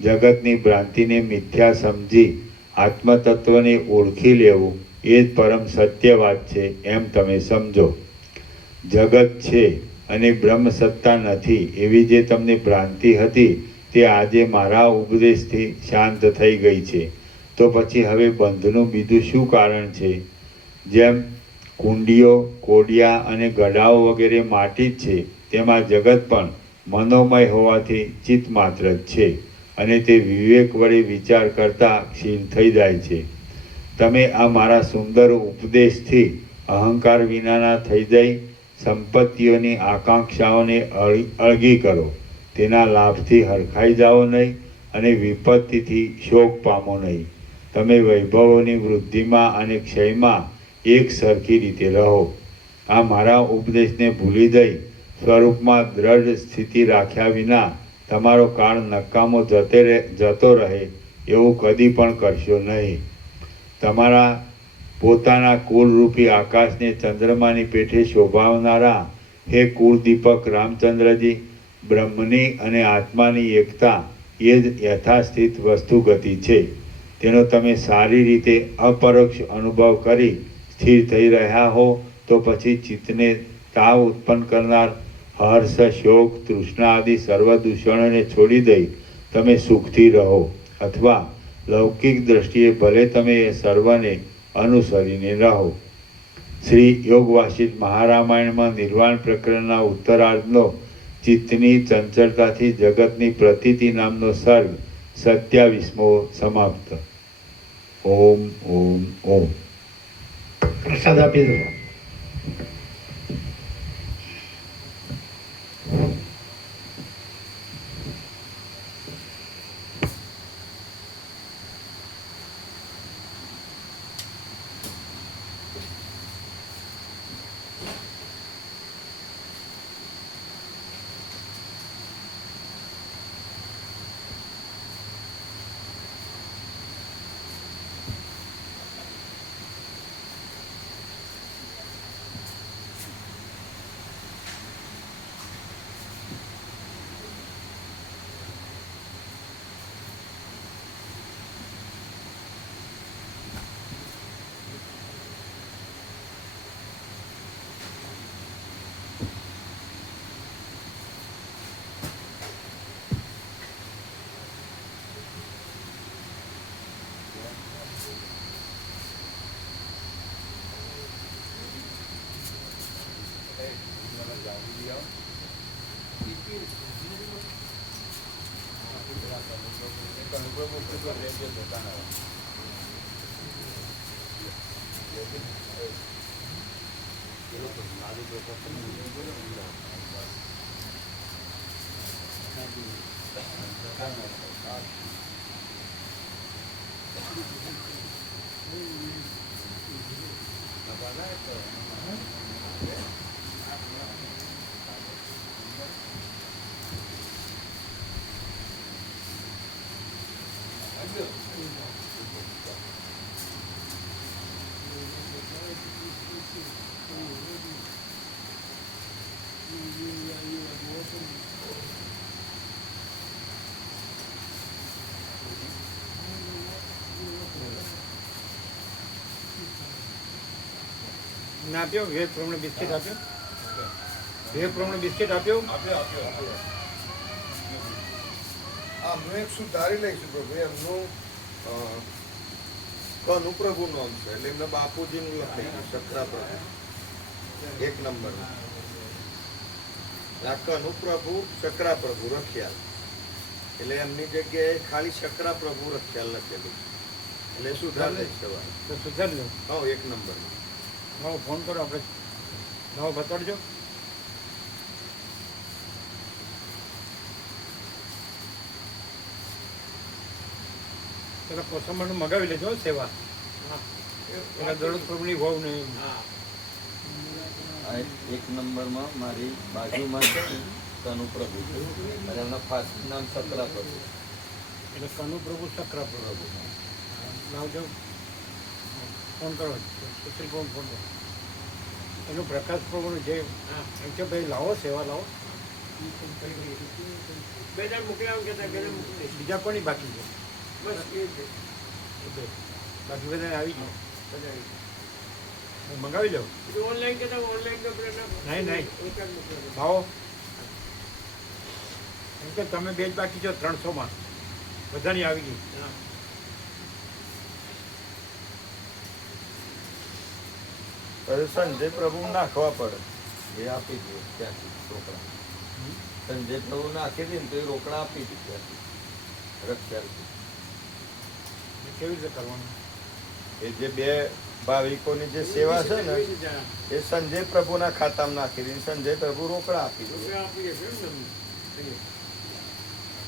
જગતની ભ્રાંતિને મિથ્યા સમજી આત્મતત્વને ઓળખી લેવું એ જ પરમ સત્ય વાત છે એમ તમે સમજો. જગત છે અને બ્રહ્મ સત્તા નથી એવી જે તમને ભ્રાંતિ હતી તે આજે મારા ઉપદેશથી શાંત થઈ ગઈ છે. તો પછી હવે બંધનું બીજું શું કારણ છે? જેમ કુંડીઓ, કોડિયા અને ગડાઓ વગેરે માટી જ છે, તેમાં જગત પણ મનોમય હોવાથી ચિત્ત માત્ર જ છે અને તે વિવેક વડે વિચાર કરતા ક્ષીણ થઈ જાય છે. તમે આ મારા સુંદર ઉપદેશથી અહંકાર વિનાના થઈ જઈ સંપત્તિઓની આકાંક્ષાઓને અળગી કરો. તેના લાભથી હરખાઈ જાઓ નહીં અને વિપત્તિથી શોક પામો નહીં. તમે વૈભવોની વૃદ્ધિમાં અને ક્ષયમાં એક સરખી રીતે રહો. આ મારા ઉપદેશને ભૂલી જઈ સ્વરૂપમાં દ્રઢ સ્થિતિ રાખ્યા વિના તમારો કાળ નકામો જતો રહે એવું કદી પણ કરશો નહીં. તમારા પોતાના કુલરૂપી આકાશને ચંદ્રમાની પેઠે શોભાવનારા હે કુલદીપક રામચંદ્રજી, બ્રહ્મની અને આત્માની એકતા એ જ યથાસ્થિત વસ્તુ ગતિ છે. તેનો તમે સારી રીતે અપરોક્ષ અનુભવ કરી સ્થિર થઈ રહ્યા હો તો પછી ચિત્તને તાવ ઉત્પન્ન કરનાર હર્ષ, શોક, તૃષ્ણા આદિ સર્વ દૂષણોને છોડી દઈ તમે સુખથી રહો, અથવા લૌકિક દ્રષ્ટિએ ભલે તમે એ સર્વને અનુસરીને રહો. શ્રી યોગ વાસિષ્ઠ મહારામાયણમાં નિર્વાણ પ્રકરણના ઉત્તરાર્ધનો ચિત્તની ચંચળતાથી જગતની પ્રતીતિ નામનો સર્ગ 27મો સમાપ્ત. ઓમ ઓમ ઓમ. પ્રસાદ આપી દો. ના આપ્યો વેબ પ્રમાણે બિસ્કિટ આપ્યો વેબ પ્રમાણે બિસ્કિટ આપ્યો આમનું એક સુધારી લઈશું પ્રભુ એમનું કનુપ્રભુ નામ છે એટલે એમના બાપુજીનું લખાઈ ગયું શકરા પ્રભુ એક નંબર આ કનુપ્રભુ શકરા પ્રભુ રખિયાલ એટલે એમની જગ્યાએ ખાલી શકરા પ્રભુ રખિયાલ લખેલું એટલે સુધાર લઈશ સવારે તો સુધારી લો હા એક નંબર નવો ફોન કરો આપણે નવો બતાડજો પેલા કોસંબરનું મગાવી લેજો સેવા પેલા દરરોજ પ્રભુની હોવ નહીં આ એક નંબરમાં મારી બાજુમાં છે ને કનુપ્રભુ છે અને એમના ફાસ્ટ નામ શકરા પ્રભુ એટલે કનુ પ્રભુ સકરા પ્રભુ લાવજો ફોન કરો સુશીલ પ્રભુ ફોન કરો એનું પ્રકાશ પ્રભુનું જે એમ કે ભાઈ લાવો સેવા લાવો બીજા કોની બાકી છે બાકી બધા આવી ગયો હું મંગાવી લઉં નહીં ભાવો એમ કે તમે બે જ બાકી છો 300માં બધાની આવી ગઈ સંજય પ્રભુ નાખવા પડે એ આપી દે ત્યાંથી રોકડા સંજય પ્રભુ નાખી દે ને તો એ રોકડા આપી દે ત્યાંથી રક્ષા કેવી રીતે કરવાનું એ જે બે ભાવિકોની જે સેવા છે ને એ સંજય પ્રભુના ખાતામાં નાખી દે સંજય પ્રભુ રોકડા આપી દે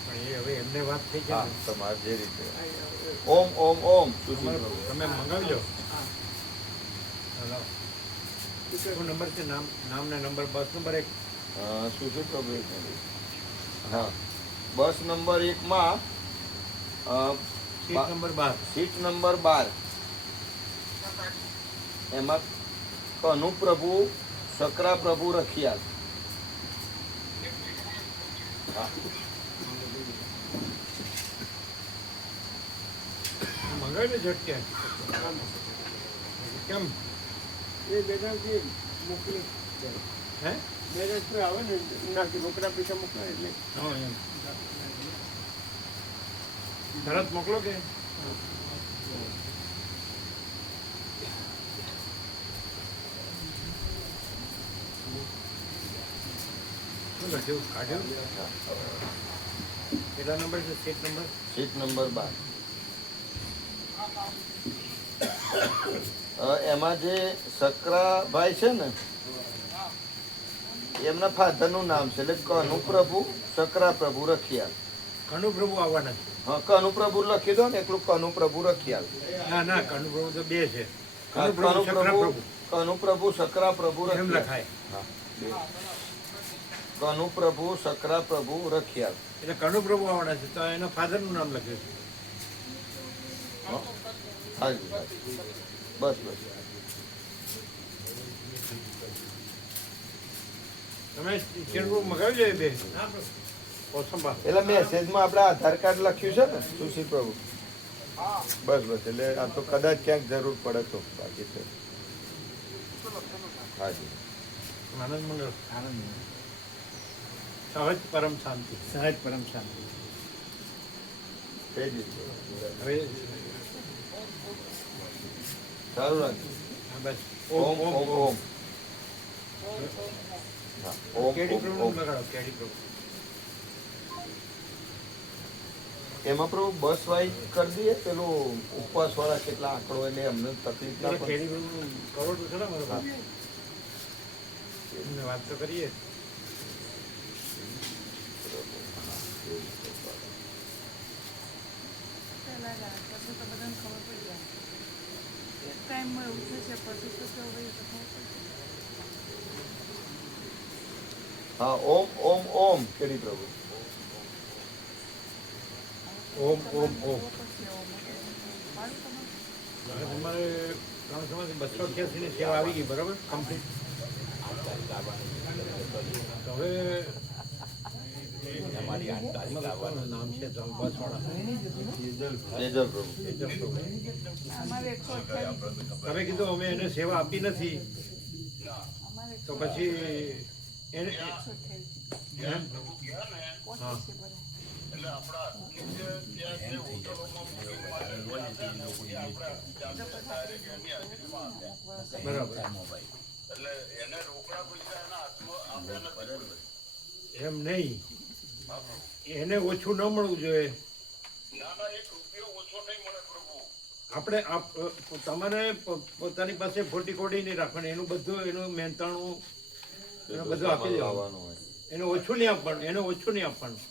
પણ એ હવે એમને વાત થઈ હા જાય તમારે જે રીતે ઓમ ઓમ ઓમ સુશીલ પ્રભુ તમે મંગાવી લો લાવો શું નંબર છે નામ ને નંબર બસ નંબર 1 સુશીલ પ્રભુ એક મિનિટ. હા બસ નંબર 1 માં સીટ નંબર 12 સીટ નંબર 12 એમાં કનુ પ્રભુ શકરા પ્રભુ રખિયાલ મંગાવી લે ઝટકે કેમ એ બેદાથી મોકલી હે બેદાથી આવે ને નાખી રોકડા પૈસા મોકલાય એટલે હા એમ તરત મોકલો કે શું લખ્યું કાઢ્યું કેટલા નંબર છે સીટ નંબર સીટ નંબર 12 એમાં જે શકરાભાઈ છે ને એમના ફાધરનું નામ છે એટલે કનુ પ્રભુ શકરા પ્રભુ રખિયાલ કનુ પ્રભુ આવવાના છે હા કનુ પ્રભુ લખી દો ને એકલું કનુ પ્રભુ રખિયાલ ના કનુ પ્રભુ તો બે છે કનુ પ્રભુ શકરા પ્રભુ એમ રખિયાલ લખાય હા બે કનુ પ્રભુ શકરા પ્રભુ રખિયાલ એટલે કનુ પ્રભુ આવવાના છે તો એના ફાધરનું નામ લખ્યું છે હો? હાજી બસ બસ તમે શેરપુર મગાવી લે બે કોસંબા એટલે મેસેજમાં આપણે આધાર કાર્ડ લખ્યું છે ને સુશીલ પ્રભુ બસ બસ એટલે આ તો કદાચ ક્યાંક જરૂર પડે તો બાકી છે હાજી આનંદ મંગળ સહજ પરમ શાંતિ સહજ પરમ શાંતિ થઈ જશે હવે સારું રાખજો હા, બસ ઓમ ઓમ ઓમ હા. ઓમ કેડી ઓમ પ્રભુ ઓમ. લગાડો, કેડી પ્રભુ. એમાં પ્રભુ બસ વાઇઝ કરી દઈએ પેલું ઉપવાસ વાળા કેટલા આંકડો એટલે અમને તકલીફ ના પેલા પડે. કેડી પ્રભુ કરો તો ખરા મારા બાપ. એમને વાત તો કરીએ. પહેલા જ આવે પછી તો બધાને ખબર પડી જાય એક ટાઈમમાં એવું થશે પછી તો કેવું ભાઈ તો ખબર પડશે હા ઓમ ઓમ ઓમ કેડી પ્રભુ. ઓમ ઓમ ઓમ. પછી એવું મારું તમારે હવે તમારે 388 ની સેવા આવી ગઈ, બરાબર? કમ્પ્લીટ. તો હવે તમારું નામ છે તો બસવાળા. તેજલ પ્રભુ. તેજલ પ્રભુ. અમારે 128 તમે કીધું અમે એને સેવા આપી નથી, અમારે તો પછી એને 128 એમ? પહોંચે છે બધા બરાબર. એમ નહીં, એને ઓછું ન મળવું જોઈએ. આપણે તમારે પોતાની પાસે ખોટી કોડી નહીં રાખવાની, એનું બધું એનું મહેનતાણું એનું બધું આપી દેવાનું. લાવવાનું હોય. એને ઓછું નહીં આપવાનું, એને ઓછું નહીં આપવાનું.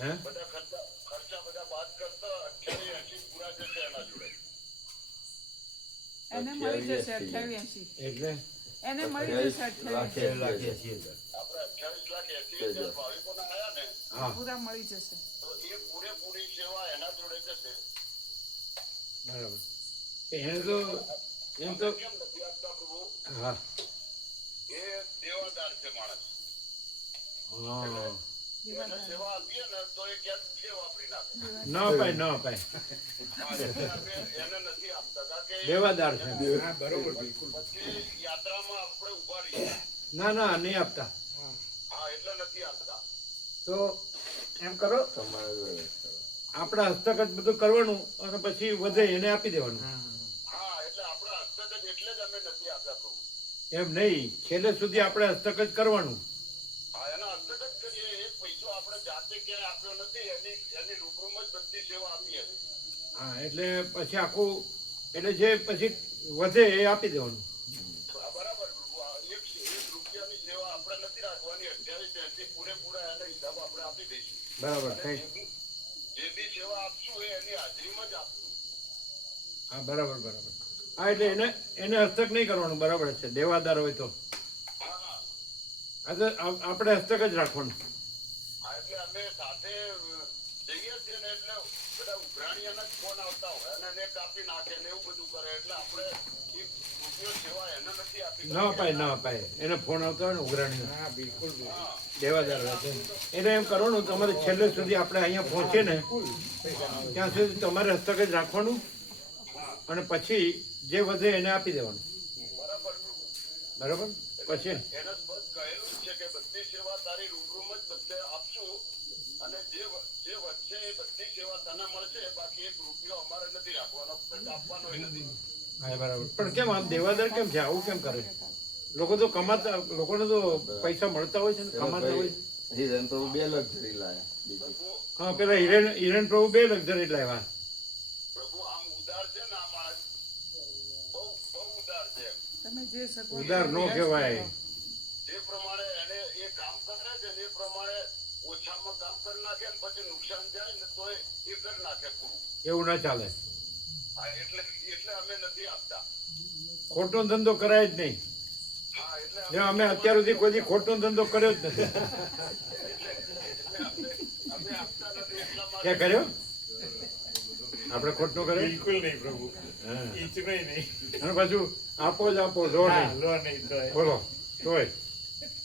હે? એને મળી જશે 28 એટલે એને મળી જશે 28 તેજલ. હા, પૂરા મળી જશે બરાબર. એને તો એમ તો હા હા. ન અપાય, ન અપાય. દેવાદાર છે. હા, બરોબર, બિલકુલ. ના ના, નહીં આપતા. તો એમ કરો, તમારે આપણા હસ્તક જ બધું કરવાનું અને પછી વધે એને આપી દેવાનું. એમ નહીં, છેલ્લે સુધી આપણે હસ્તક જ કરવાનું. હા, એટલે પછી આખું એટલે જે પછી વધે એ આપી દેવાનું. બરાબર, થઈ. હા, બરાબર બરાબર. હા, એટલે એને હસ્તક નહીં કરવાનું, બરાબર છે. દેવાદાર હોય તો હા, તો આપણે હસ્તક જ રાખવાનું. ન અપાય, ન અપાય. એને ફોન આવતા હોય ને ઉઘરાણી. હા, બિલકુલ. દેવાદાર હોય છે. એને એમ કરવાનું, તમારે છેલ્લે સુધી આપણે અહીંયા પહોંચે ને ત્યાં સુધી તમારે હસ્તક જ રાખવાનું અને પછી જે વધે એને આપી દેવાનું. બરાબર. પછી હા, બરાબર. પણ કેમ આમ દેવાદાર કેમ છે? આવું કેમ કરે? લોકો તો કમાતા, લોકોને તો પૈસા મળતા હોય છે ને, કમાતા હોય છે. હિરેન પ્રભુ 2 લક્ઝરી લાયા બીજું. હા, પેલા હિરેન પ્રભુ 2 લક્ઝરી લાવ્યા. તમે જે શકો ઉદાર નો કહેવાય. એવું ના ચાલે. ખોટો ધંધો કરાય જ નહીં. જે અમે અત્યાર સુધી કોઈ દી ખોટો ધંધો કર્યો જ નથી. ક્યાં કર્યો? આપણે ખોટો કર્યો? બિલકુલ નહીં પ્રભુ. હા. ઈચકોય નહીં. અને પાછું આપો જ આપો, લો હા, નહીં. લો નહીં તોય. બોલો તોય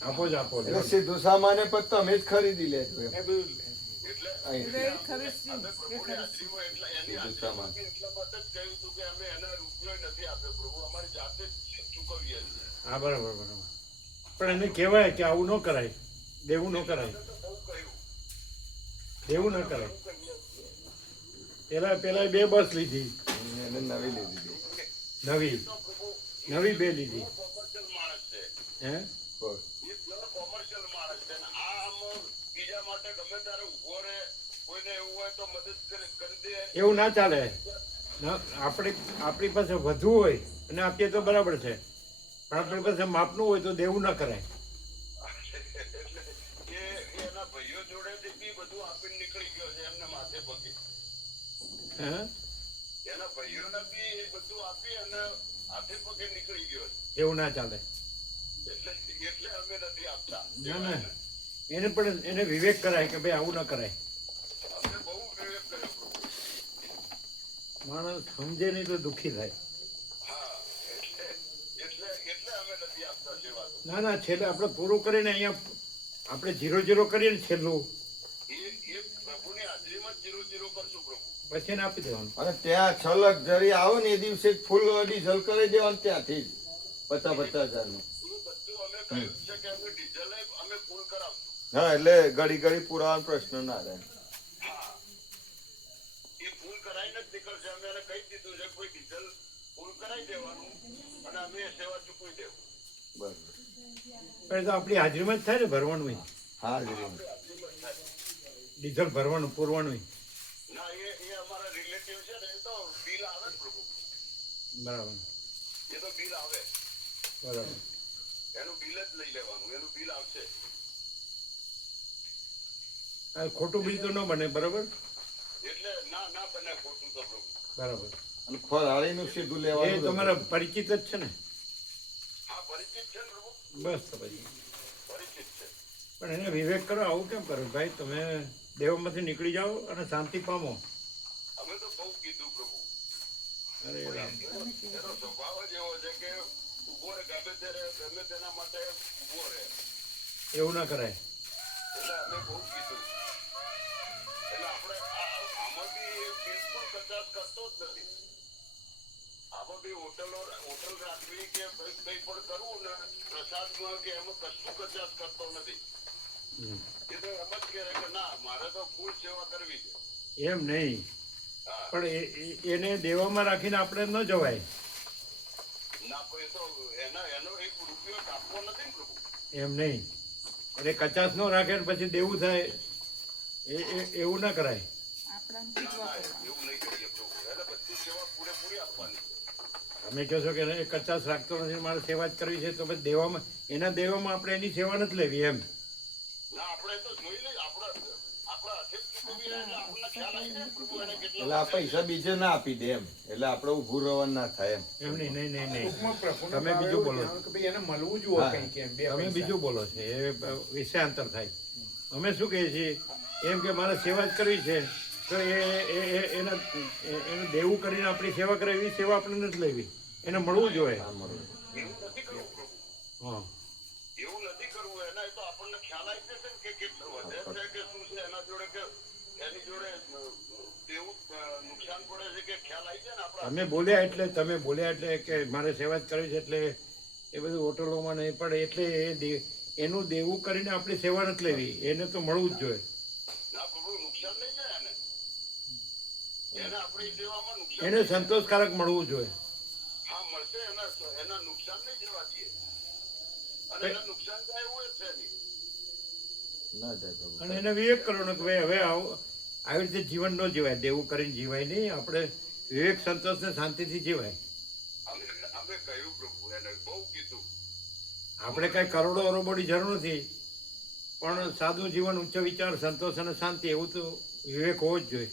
આપો જ આપો. એટલે સીધું સામાને પણ તમે જ ખરીદી લેજો એમ. એ બધું અહીં એ ખરીદશી એ ખરીદશી સીધું સામાન. હા, બરાબર બરાબર. પણ એને કહેવાય કે આવું ન કરાય, દેવું ન કરાય, દેવું ન કરાય. પેલા 2 બસ લીધી એને નવી લીધી. નવી. નવી બે લીધી કોમર્શિયલ માણસ છે. હે બોલ. એ પ્યોર કોમર્શિયલ માણસ છે. અને આ આમ બીજા માટે ગમે ત્યારે ઊભો રહે, કોઈને એવું હોય તો મદદ કરી દે. એવું ના ચાલે. આપણી પાસે વધુ હોય અને આપીએ તો બરાબર છે, પણ આપણી પાસે માપનું હોય તો દેવું ના કરાય. એટલે એ એના ભાઈઓ જોડેથી બી બધું આપીને નીકળી ગયો છે એમને માથે પગે. હે એના ભાઈઓને બી એ બધું આપી અને હાથે પગે નીકળી ગયો છે. એવું ના ચાલે. એટલે અમે નથી આપતા. ના ના, એને પણ એને વિવેક કરાય કે ભાઈ આવું ના કરાય. અમે બહુ વિવેક કર્યો પ્રભુ. માણસ સમજે નહીં તો દુઃખી થાય. હા, એટલે અમે નથી આપતા સેવા તો. ના ના, છેલ્લે આપણે પૂરું કરીને અહીંયા આપણે 0-0 કરીએ ને છેલ્લું, એ પ્રભુની હાજરીમાં જ 0-0 કરશું પ્રભુ. પછી એને આપી દેવાનું. અને ત્યાં 6 લક્ઝરી આવે ને એ દિવસે જ ફૂલ ડીઝલ કરી દેવાનું ત્યાંથી જ 50,000 નું. એ બધું અમે કહ્યું છે કે અમે ડીઝલ અમે ફૂલ કરાવશું. હા, એટલે ઘડી પુરાવાનો પ્રશ્ન ના રહે. હા, એ ફૂલ કરાવીને જ નીકળશે. અમે એને કહી દીધું છે કોઈ ડીઝલ ફૂલ કરાવી દેવાનું અને અમે એ સેવા ચૂકવી દેવું. બરાબર. પણ એ તો આપણી હાજરીમાં જ થાય ને ભરવાનું, હાજરી. આપણે હાજરીમાં જ થાય. ડીઝલ ભરવાનું પૂરવાનું. ના, એ અમારા રિલેટિવ છે ને, એ તો બિલ આવે ને પ્રભુ. બરાબર એ તો બિલ આવે. બરાબર. એનું બિલ જ લઈ લેવાનું. એનું બિલ આવશે. આ ખોટું બિલ તો ન બને. બરાબર એટલે ના બને ખોટું તો પ્રભુ. બરાબર. અને ફરાળીનું સીધું એ લેવાનું. તમારા પરિચિત જ છે ને? હા, પરિચિત છે ને પ્રભુ. બસ તો પછી. પરિચિત છે. પણ એને વિવેક કરો. આવું કેમ કરો ભાઈ? તમે દેવમાંથી નીકળી જાઓ અને શાંતિ પામો. અમે તો બહુ કીધું પ્રભુ. અરે રામ. એનો સ્વભાવ જ એવો છે કે ઉભો રહે ગમે ત્યારે, ગમે તેના માટે ઉભો રહે. એવું ના કરાય. એટલે અમે બહુ કીધું. એટલે આપણે આમાં બી એ બિલકુલ કચાશ કરતો જ નથી. આમાં બી હોટલ રાખવી કે કંઈ પણ કરવું ને પ્રસાદમાં કે એમાં કશું કચાશ કરતો નથી. હમ. એ તો એમ જ કહે કે ના, મારે તો ફૂલ સેવા કરવી છે. એમ નહીં, હા, પણ એને દેવામાં રાખીને આપણે ન જવાય. ના કોઈ તો એનો એક રૂપિયો કાપવો નથી ને પ્રભુ. એમ નહીં, એટલે કચાશ ન રાખે ને પછી દેવું થાય એવું ના કરાય. આપણામાંથી જ ના, વાપરવાનું. એવું નહીં કરીએ પ્રભુ. એને બધી સેવા પૂરેપૂરી આપવાની છે. તમે કહો છો કે એ કચાશ રાખતો નથી, મારે સેવા જ કરવી છે, તો પછી દેવામાં એના દેવામાં આપણે એની સેવા નથી લેવી એમ. ના, આપણે તો જોઈ લઈએ. આપણા હાથે જ ચૂકવીએ એટલે આપણને ખ્યાલ આવી જાય પ્રભુ એને એટલે કેટલા આ પૈસા બીજે ના આપી દે એમ. એટલે આપણે ઊભું રહેવાનું ના થાય એમ. એમ નહીં નહીં નહીં નહીં. ટૂંકમાં પ્રભુનો તમે ભાવ બીજું એવો બોલો. થયો કે ભાઈ એને મળવું જોઈએ હા. કંઈક એમ, બે તમે પૈસા. બીજું બોલો છો, એ વિષયાંતર થાય. અમે શું કહીએ છીએ એમ કે મારે સેવા જ કરવી છે, તો એનું દેવું કરીને આપણી સેવા કરે એવી સેવા આપણે નથી લેવી. એને મળવું જોઈએ. આ મળે. એવું નથી કરવું પ્રભુ. હા, એવું નથી કરવું. એના તો આપણને ખ્યાલ આવી જશે ને કે કેટલું વધે છે કે શું છે એના જોડે, કે એની જોડે એવું નુકસાન પડે છે કે ખ્યાલ આવી જાય ને આપણા. તમે બોલ્યા એટલે કે મારે સેવા જ કરવી છે, એટલે એ બધું હોટલોમાં નહીં પડે. એટલે એનું દેવું કરીને આપણી સેવા નથી લેવી. એને તો મળવું જ જોઈએ. ના પ્રભુ, નુકસાન નહીં જાય એને. એને આપણી સેવામાં નુકસાન એને સંતોષકારક મળવું જોઈએ. હા, મળશે. એના નુકસાન નહીં જવા દઈએ. અને એના નુકસાન થાય એવું જ છે નહીં. ના જાય પ્રભુ. અને એને વિવેક કરવાનો કે ભાઈ હવે આવી રીતે જીવન ન જીવાય. દેવું કરીને જીવાય નહીં. આપણે વિવેક, સંતોષ ને શાંતિથી જીવાય. અમે કહ્યું પ્રભુ, એને બહુ કીધું. આપણે કાંઈ કરોડો અરોબોની જરૂર નથી, પણ સાદું જીવન, ઉચ્ચ વિચાર, સંતોષ અને શાંતિ, એવું તો વિવેક હોવો જ જોઈએ.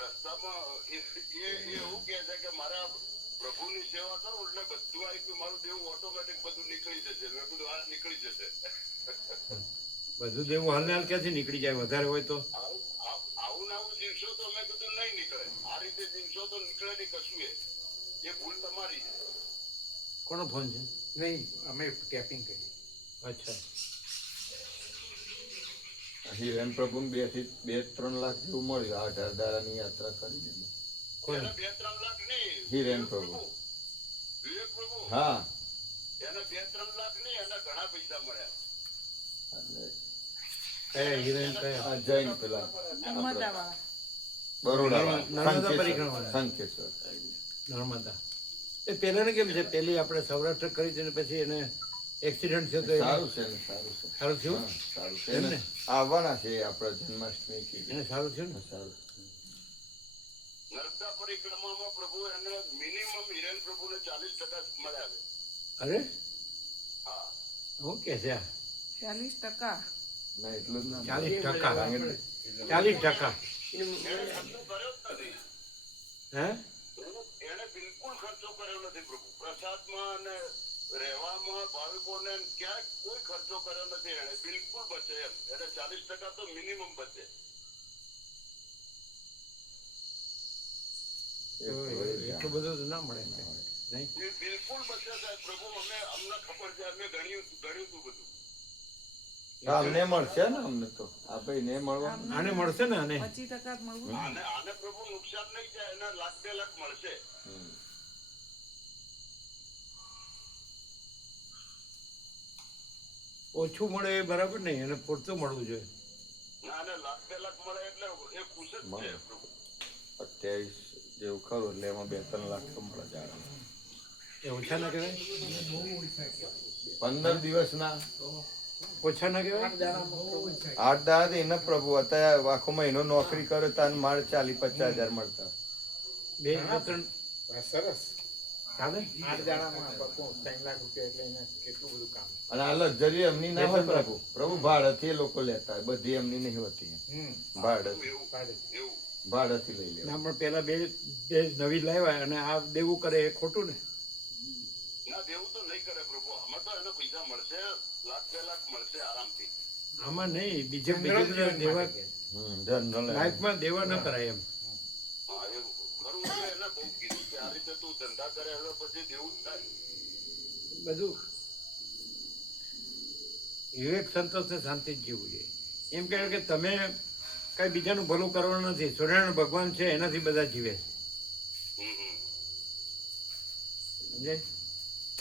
રસ્તામાં એ એવું કહે છે કે મારા પ્રભુની સેવા કરું એટલે બધું આવી ગયું, મારું દેવું ઓટોમેટિક બધું નીકળી જશે. મેં કીધું હા, નીકળી જશે. બધું દેવું હાલ ને હાલ ક્યાંથી નીકળી જાય? વધારે હોય તો આવું ને આવું જીવશો તો મેં કીધું નહીં નીકળે. આ રીતે જીવશો તો નીકળે નહીં કશું. એ ભૂલ તમારી છે. કોનો ફોન છે? નહીં, અમે ટેપિંગ કરી. અચ્છા. હિરેન પ્રભુ 2-3 લાખ જેવું મળ્યું. 18 દાડાની યાત્રા કરી ને એમાં. કોણ? એને 2-3 લાખ નહીં. હિરેન વિવેક પ્રભુ. વિવેક પ્રભુ. હા. એને 2-3 લાખ નહીં, એને ઘણા પૈસા મળ્યા. એટલે કયા હિરોઈન કયા? આ જૈન પેલા નર્મદાવાળા. બરોડા નર્મદા પરિક્રમા. શંકેશ્વર. નર્મદા. એ પહેલાને કેમ છે, પહેલી આપણે સૌરાષ્ટ્ર કરી છે ને પછી એને એક્સિડન્ટ થયો તો એને સારું છે ને, સારું છે. સારું થયું હા, સારું છે એમ ને. ને? આવવાના છે આપણા જન્માષ્ટમી કે એને સારું થયું ને? સારું. નર્મદા પરિક્રમામાં પ્રભુ એને મિનિમમ હિરેન પ્રભુને 40% મળ્યા છે. અરે હા શું કે છે આ? 40%. ના એટલું જ ના 40%. 40%. એને ખર્ચો કર્યો જ નથી. હે? એને બિલકુલ ખર્ચો કર્યો નથી પ્રભુ. પ્રસાદમાં અને રહેવામાં ભાવિકોને ક્યાંય કોઈ ખર્ચો કર્યો નથી. એને બિલકુલ બચે એમ. એને 40% તો મિનિમમ બચે. એટલું બધું તો ના મળે નહીં. બિલકુલ બચે સાહેબ પ્રભુ. અમને ખબર છે. અમે ગણ્યું હતું બધું. અમને મળશે ને, અમને તો આ ભાઈ ને મળવા. આને મળશે ને? આને 25% જ મળવું. આને પ્રભુ નુકસાન નહીં જાય. એને લાખ 2 લાખ મળશે. ઓછું મળે એ બરાબર નહીં, એને પૂરતું મળવું જોઈએ. ના, આને લાખ 2 લાખ મળે એટલે એ ખુશ જ છે પ્રભુ. 28 જેવું ખરું એટલે એમાં 2-3 લાખ તો મળે જ આરામ. એ ઓછા ના કહેવાય? 15 દિવસના ઓછા ના કહેવાય? 8 દાડા એને પ્રભુ અત્યારે આખો મહિનો નોકરી કરે તો આને માળ 40-50 હજાર મળતા. 2-3 સરસ ચાલે? 8 દાડામાં 3 લાખ રૂપિયા એટલે એને કેટલું બધું કામ. અને આ લક્ઝરી એમની ના હોય પ્રભુ. પ્રભુ ભાડેથી એ લોકો લેતા હોય. બધી એમની નહીં હોતી. ભાડે એવું ભાડેથી લઈ લેવા. ના પણ પેલા બે નવી લાવ્યા અને આ દેવું કરે એ ખોટું ને? ના, દેવું તો નહીં કરે પ્રભુ. આમાં તો એને પૈસા મળશે. લાખ 2 લાખ મળશે આરામથી. આમાં નહીં, બીજે બધા દેવા જનરલ લાઈફમાં દેવા ન કરાય એમ. હા, એવું ખરું એટલે એને બહુ કીધું કે આ રીતે તું ધંધા કરે હવે પછી દેવું જ થાય. બધું વિવેક, સંતોષ ને શાંતિ જ જીવવું જોઈએ. એમ કહ્યું કે તમે કઈ બીજાનું ભલું કરવાનું નથી. સૂર્યનારાયણ ભગવાન છે એનાથી બધા જીવે છે. સમજાય?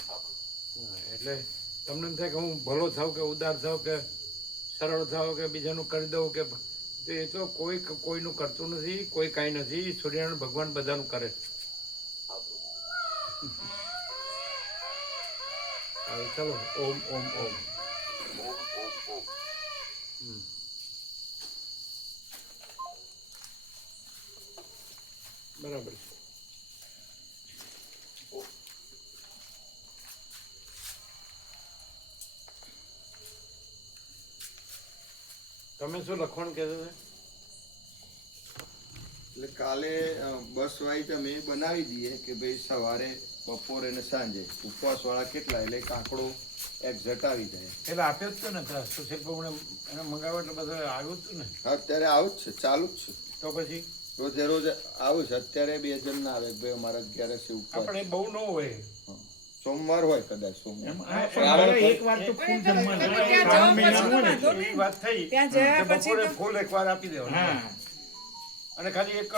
હા, એટલે તમને એમ થાય કે હું ભલો થાવ કે ઉદાર થાવ કે સરળ થાવ કે બીજાનું કરી દઉં કે તો એ તો કોઈનું કરતું નથી. કોઈ કાંઈ નથી. સૂર્યનારાયણ ભગવાન બધાનું કરે છે. હવે ચલો, ઓમ ઓમ ઓમ. બરાબર છે. તમે શું લખવાનું કહેતા હતા? એટલે કાલે બસ વાળી તમે બનાવી દઈએ કે ભાઈ સવારે, બપોરે ને સાંજે ઉપવાસ વાળા કેટલા એટલે કાંકડો એક્ઝેક્ટ આવી જાય. પેલા આપ્યો જ તો ને સુશીલ પ્રભુને એને મંગાવ્યો એટલે બધું આવ્યું જ હતું ને? અત્યારે આવું જ છે, ચાલુ જ છે. તો પછી રોજે રોજ આવું છે. અત્યારે 2 જણ ના આવે ભાઈ અમારા 11 ઉપવાસ. આપણે બહુ ન હોય. સોમવાર હોય કદાચ સોમવાર. એક વાર તો ફૂલ જમવાનું. એવી વાત થઈ ત્યાં જયા કે પછી બપોરે તો- ફૂલ એકવાર આપી દેવાનું. હા અને ખાલી એક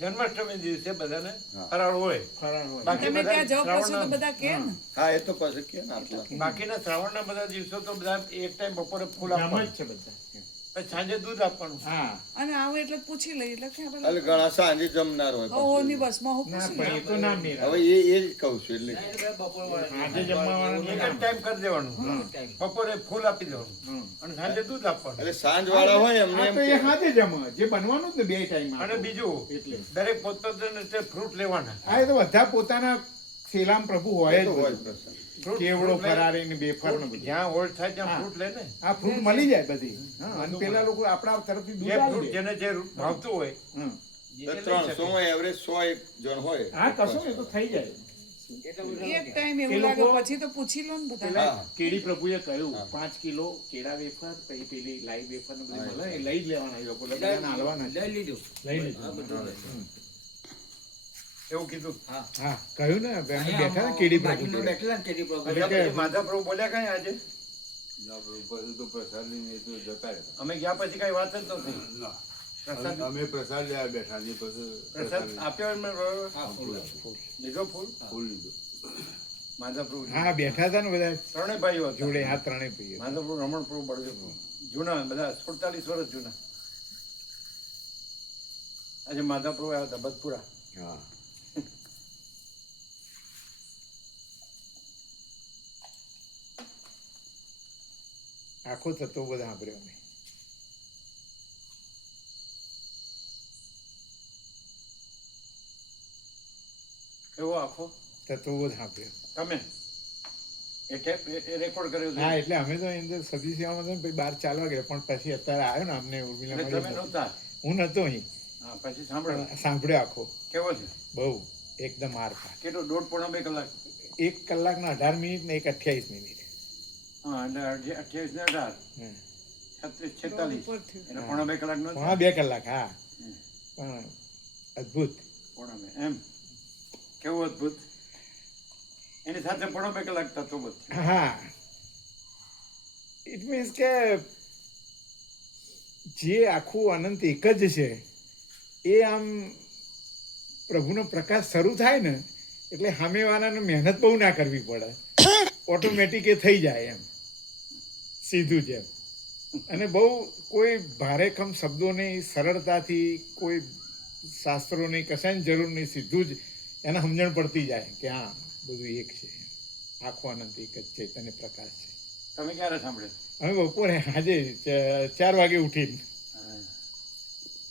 જન્માષ્ટમી દિવસે બધાને હા. ફરાળ હોય. ફરાળ હોય. બાકી તમે ત્યાં જાઓ બધા પછી તો શ્રાવણના બધા કે ને હા એ તો પછી કે ને આટલા. બાકીના શ્રાવણના બધા દિવસો તો બધા એક ટાઈમ બપોરે ફૂલ જામ જ આપવાનું, છે બધા. પછી સાંજે દૂધ આપવાનું. હા અને આવું એટલે પૂછી લઈએ એટલે ખબર એટલે ઘણા સાંજે જમનાર હોય ઓની પાછું. બસમાં હું ના પૂછી પણ એ તો ના મેળા. હવે એ જ કહું છું એટલે આજે જમવાવાળાને એક જ ના. ટાઈમ કરી દેવાનું. બપોરે ફૂલ આપી દેવાનું હમ. અને સાંજે દૂધ આપવાનું. એટલે સાંજ વાળા હોય એમને આ એમ તો એ કે હાથે જમે જે બનવાનું જ ને 2 ટાઈમ અને બીજું એટલે દરેક પોતપોતાની રીતે ફ્રૂટ લેવાના. આ એ તો બધા પોતાના શેલામ પ્રભુ હોય એ જ તો હોય બધું. પ્રસંગ. ફ્રૂટ- કેવડો ફ્રૂટ લે. ફરારી ને બેફર ને બધું. જ્યાં હોલ્ડ થાય ત્યાં હા. ફ્રૂટ લે ને. આ ફ્રૂટ મળી જાય બધી. હા, અને પેલા લોકો આપણા તરફથી જે દૂધ ફ્રૂટ આપી દે. જેને જે ભાવતું હોય હમ. એ તો લઈ 300 શકે. માં એવરેજ 100 જણ હોય. હા કશો ને એ તો થઈ જાય. એક ટાઈમ એવું એ લાગે લોકો- પછી તો પૂછી લો ને બધા હા. કેડી પ્રભુએ કહ્યું હા. 5 કિલો કેળા વેફર પછી પેલી લાઈવ વેફર ને બધી મળે એ લઈ જ લેવાના એ લોકો એટલે બધાને હાલવાના છે. લઈ લીધું. એવું કીધું. હા કહ્યું ને અમે બેઠા ને કેડી પ્રભુ જોડે. એટલે માધાપ્રભુ બોલ્યા કઈ આજે? અમે ગયા પછી કઈ વાત જ નથી. પ્રસાદ અમે પ્રસાદ લેવા બેઠા છીએ પછી પ્રસાદ આપ્યો એમને બરોબર? લીધો ફૂલ? માધાપ્રભુ હા બેઠા હતા ને બધા ત્રણેય ભાઈઓ હતા. જોડે હા ત્રણેય ભાઈઓ. માધાપ્રભુ, રમણપ્રભુ, બળદેવપ્રભુ. જૂના બધા 47 વર્ષ જૂના. આજે માધાપ્રભુ આવ્યા હતા બદપુરા. હા આખો તત્વબોધ સાંભળ્યો અમે. કેવો આખો તત્વબોધ સાંભળ્યો. તમે એ ટેપ એ રેકોર્ડ કર્યો છે? હા, એટલે અમે તો અંદર સદી સેવામાં હતા ને પછી બહાર ચાલવા ગયા, પણ પછી અત્યારે આવ્યો ને અમને ઉર્મિલા એટલે તમે મળી. નહોતા? હું નહોતો અહીં, હા, પછી સાંભળો. પણ સાંભળ્યો આખો. કેવો છે? બહુ એકદમ આર પાર. કેટલો 1.5-2 કલાક? 1 કલાકના 18 મિનિટ ને 1 28 મિનિટ. હા, એટલે 28 ને 18 હમ. 36 46 ઉપર થયું. એટલે 1.5-2 કલાક નો પોણા 2 કલાક. હા, પણ અદ્ભુત. 1.5 એમ કેવું અદભુત. એની સાથે 1.5-2 કલાક તત્વબોધ છે. હા, ઇટ મીન્સ કે જે આખું અનંત એક જ છે એ આમ પ્રભુનો પ્રકાશ શરૂ થાય ને એટલે સામેવાળાને મહેનત બહુ ના કરવી પડે, ઓટોમેટિક એ થઈ જાય એમ, સીધું જ એમ. અને બહુ કોઈ ભારેખમ શબ્દો નહીં, સરળતાથી કોઈ શાસ્ત્રો નહીં, કશાની જરૂર નહીં, સીધું જ એને સમજણ પડતી જાય કે હા બધું એક છે, આખો અનંત એક જ ચૈતન્ય પ્રકાશ છે. તમે ક્યારે સાંભળે? અમે બપોરે આજે 4 વાગે ઉઠીને.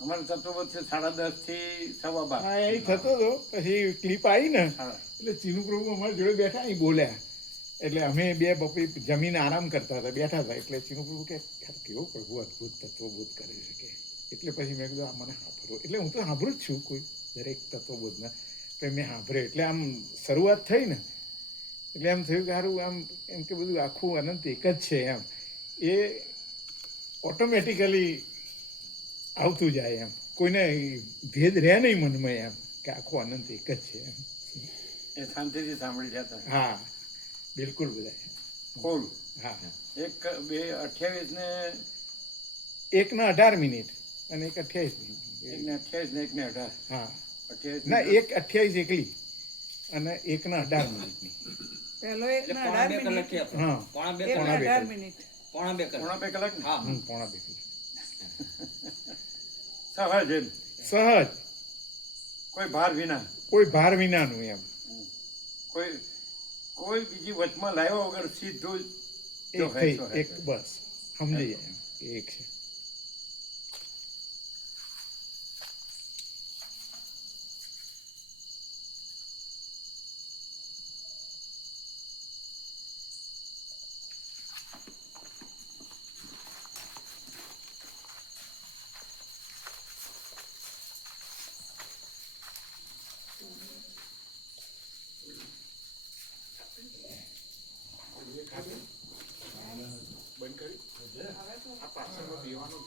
અમારો તત્વબોધ છે 10:30 થી 12:15. હા, એ થતો હતો. પછી ક્લિપ આવી ને હા. એટલે ચીનુ પ્રભુ અમારી જોડે બેઠા અહીં બોલ્યા, એટલે અમે બે બપોરે જમીને આરામ કરતા હતા, બેઠા હતા. એટલે ચીનુ પ્રભુ કે કેવો પ્રભુ અદભુત તત્વબોધ કરી શકે. એટલે પછી મેં કીધું આ મને સાંભળો. એટલે હું તો સાંભળું જ છું કોઈ દરેક તત્વબોધના, પણ મેં સાંભળ્યો એટલે આમ શરૂઆત થઈ ને એટલે એમ થયું કે સારું આમ એમ કે બધું આખું અનંત એક જ છે એમ, એ ઓટોમેટિકલી આવતું જાય એમ, કોઈને ભેદ રહે નહીં મનમાં એમ કે આખો અનંત એક જ છે એમ. એ શાંતિથી સાંભળી જતા. હા, બિલકુલ બધા. ફૂલ હા, 1, 2, 28 ને 1 ને 18 મિનિટ અને 1 28 મિનિટ. 1 ને 28 ને 1 ને 18. હા, 28 ના 1 28 એકલી અને 1 ને 18 મિનિટની. પહેલો 1 ને 18 મિનિટ, હા, એક ને પોણા 2 18 મિનિટ. 1.5 કલાક ને? પોણા 2 કલાક. સહજ એમ, સહજ, કોઈ ભાર વિના, કોઈ ભાર વિનાનું એમ. કોઈ બીજી વચમાં લાવ્યા વગર સીધું જ એક થઈ એક, બસ સમજી જાય એમ કે એક છે. બંધ કરી આ પાછળનો દીવાનો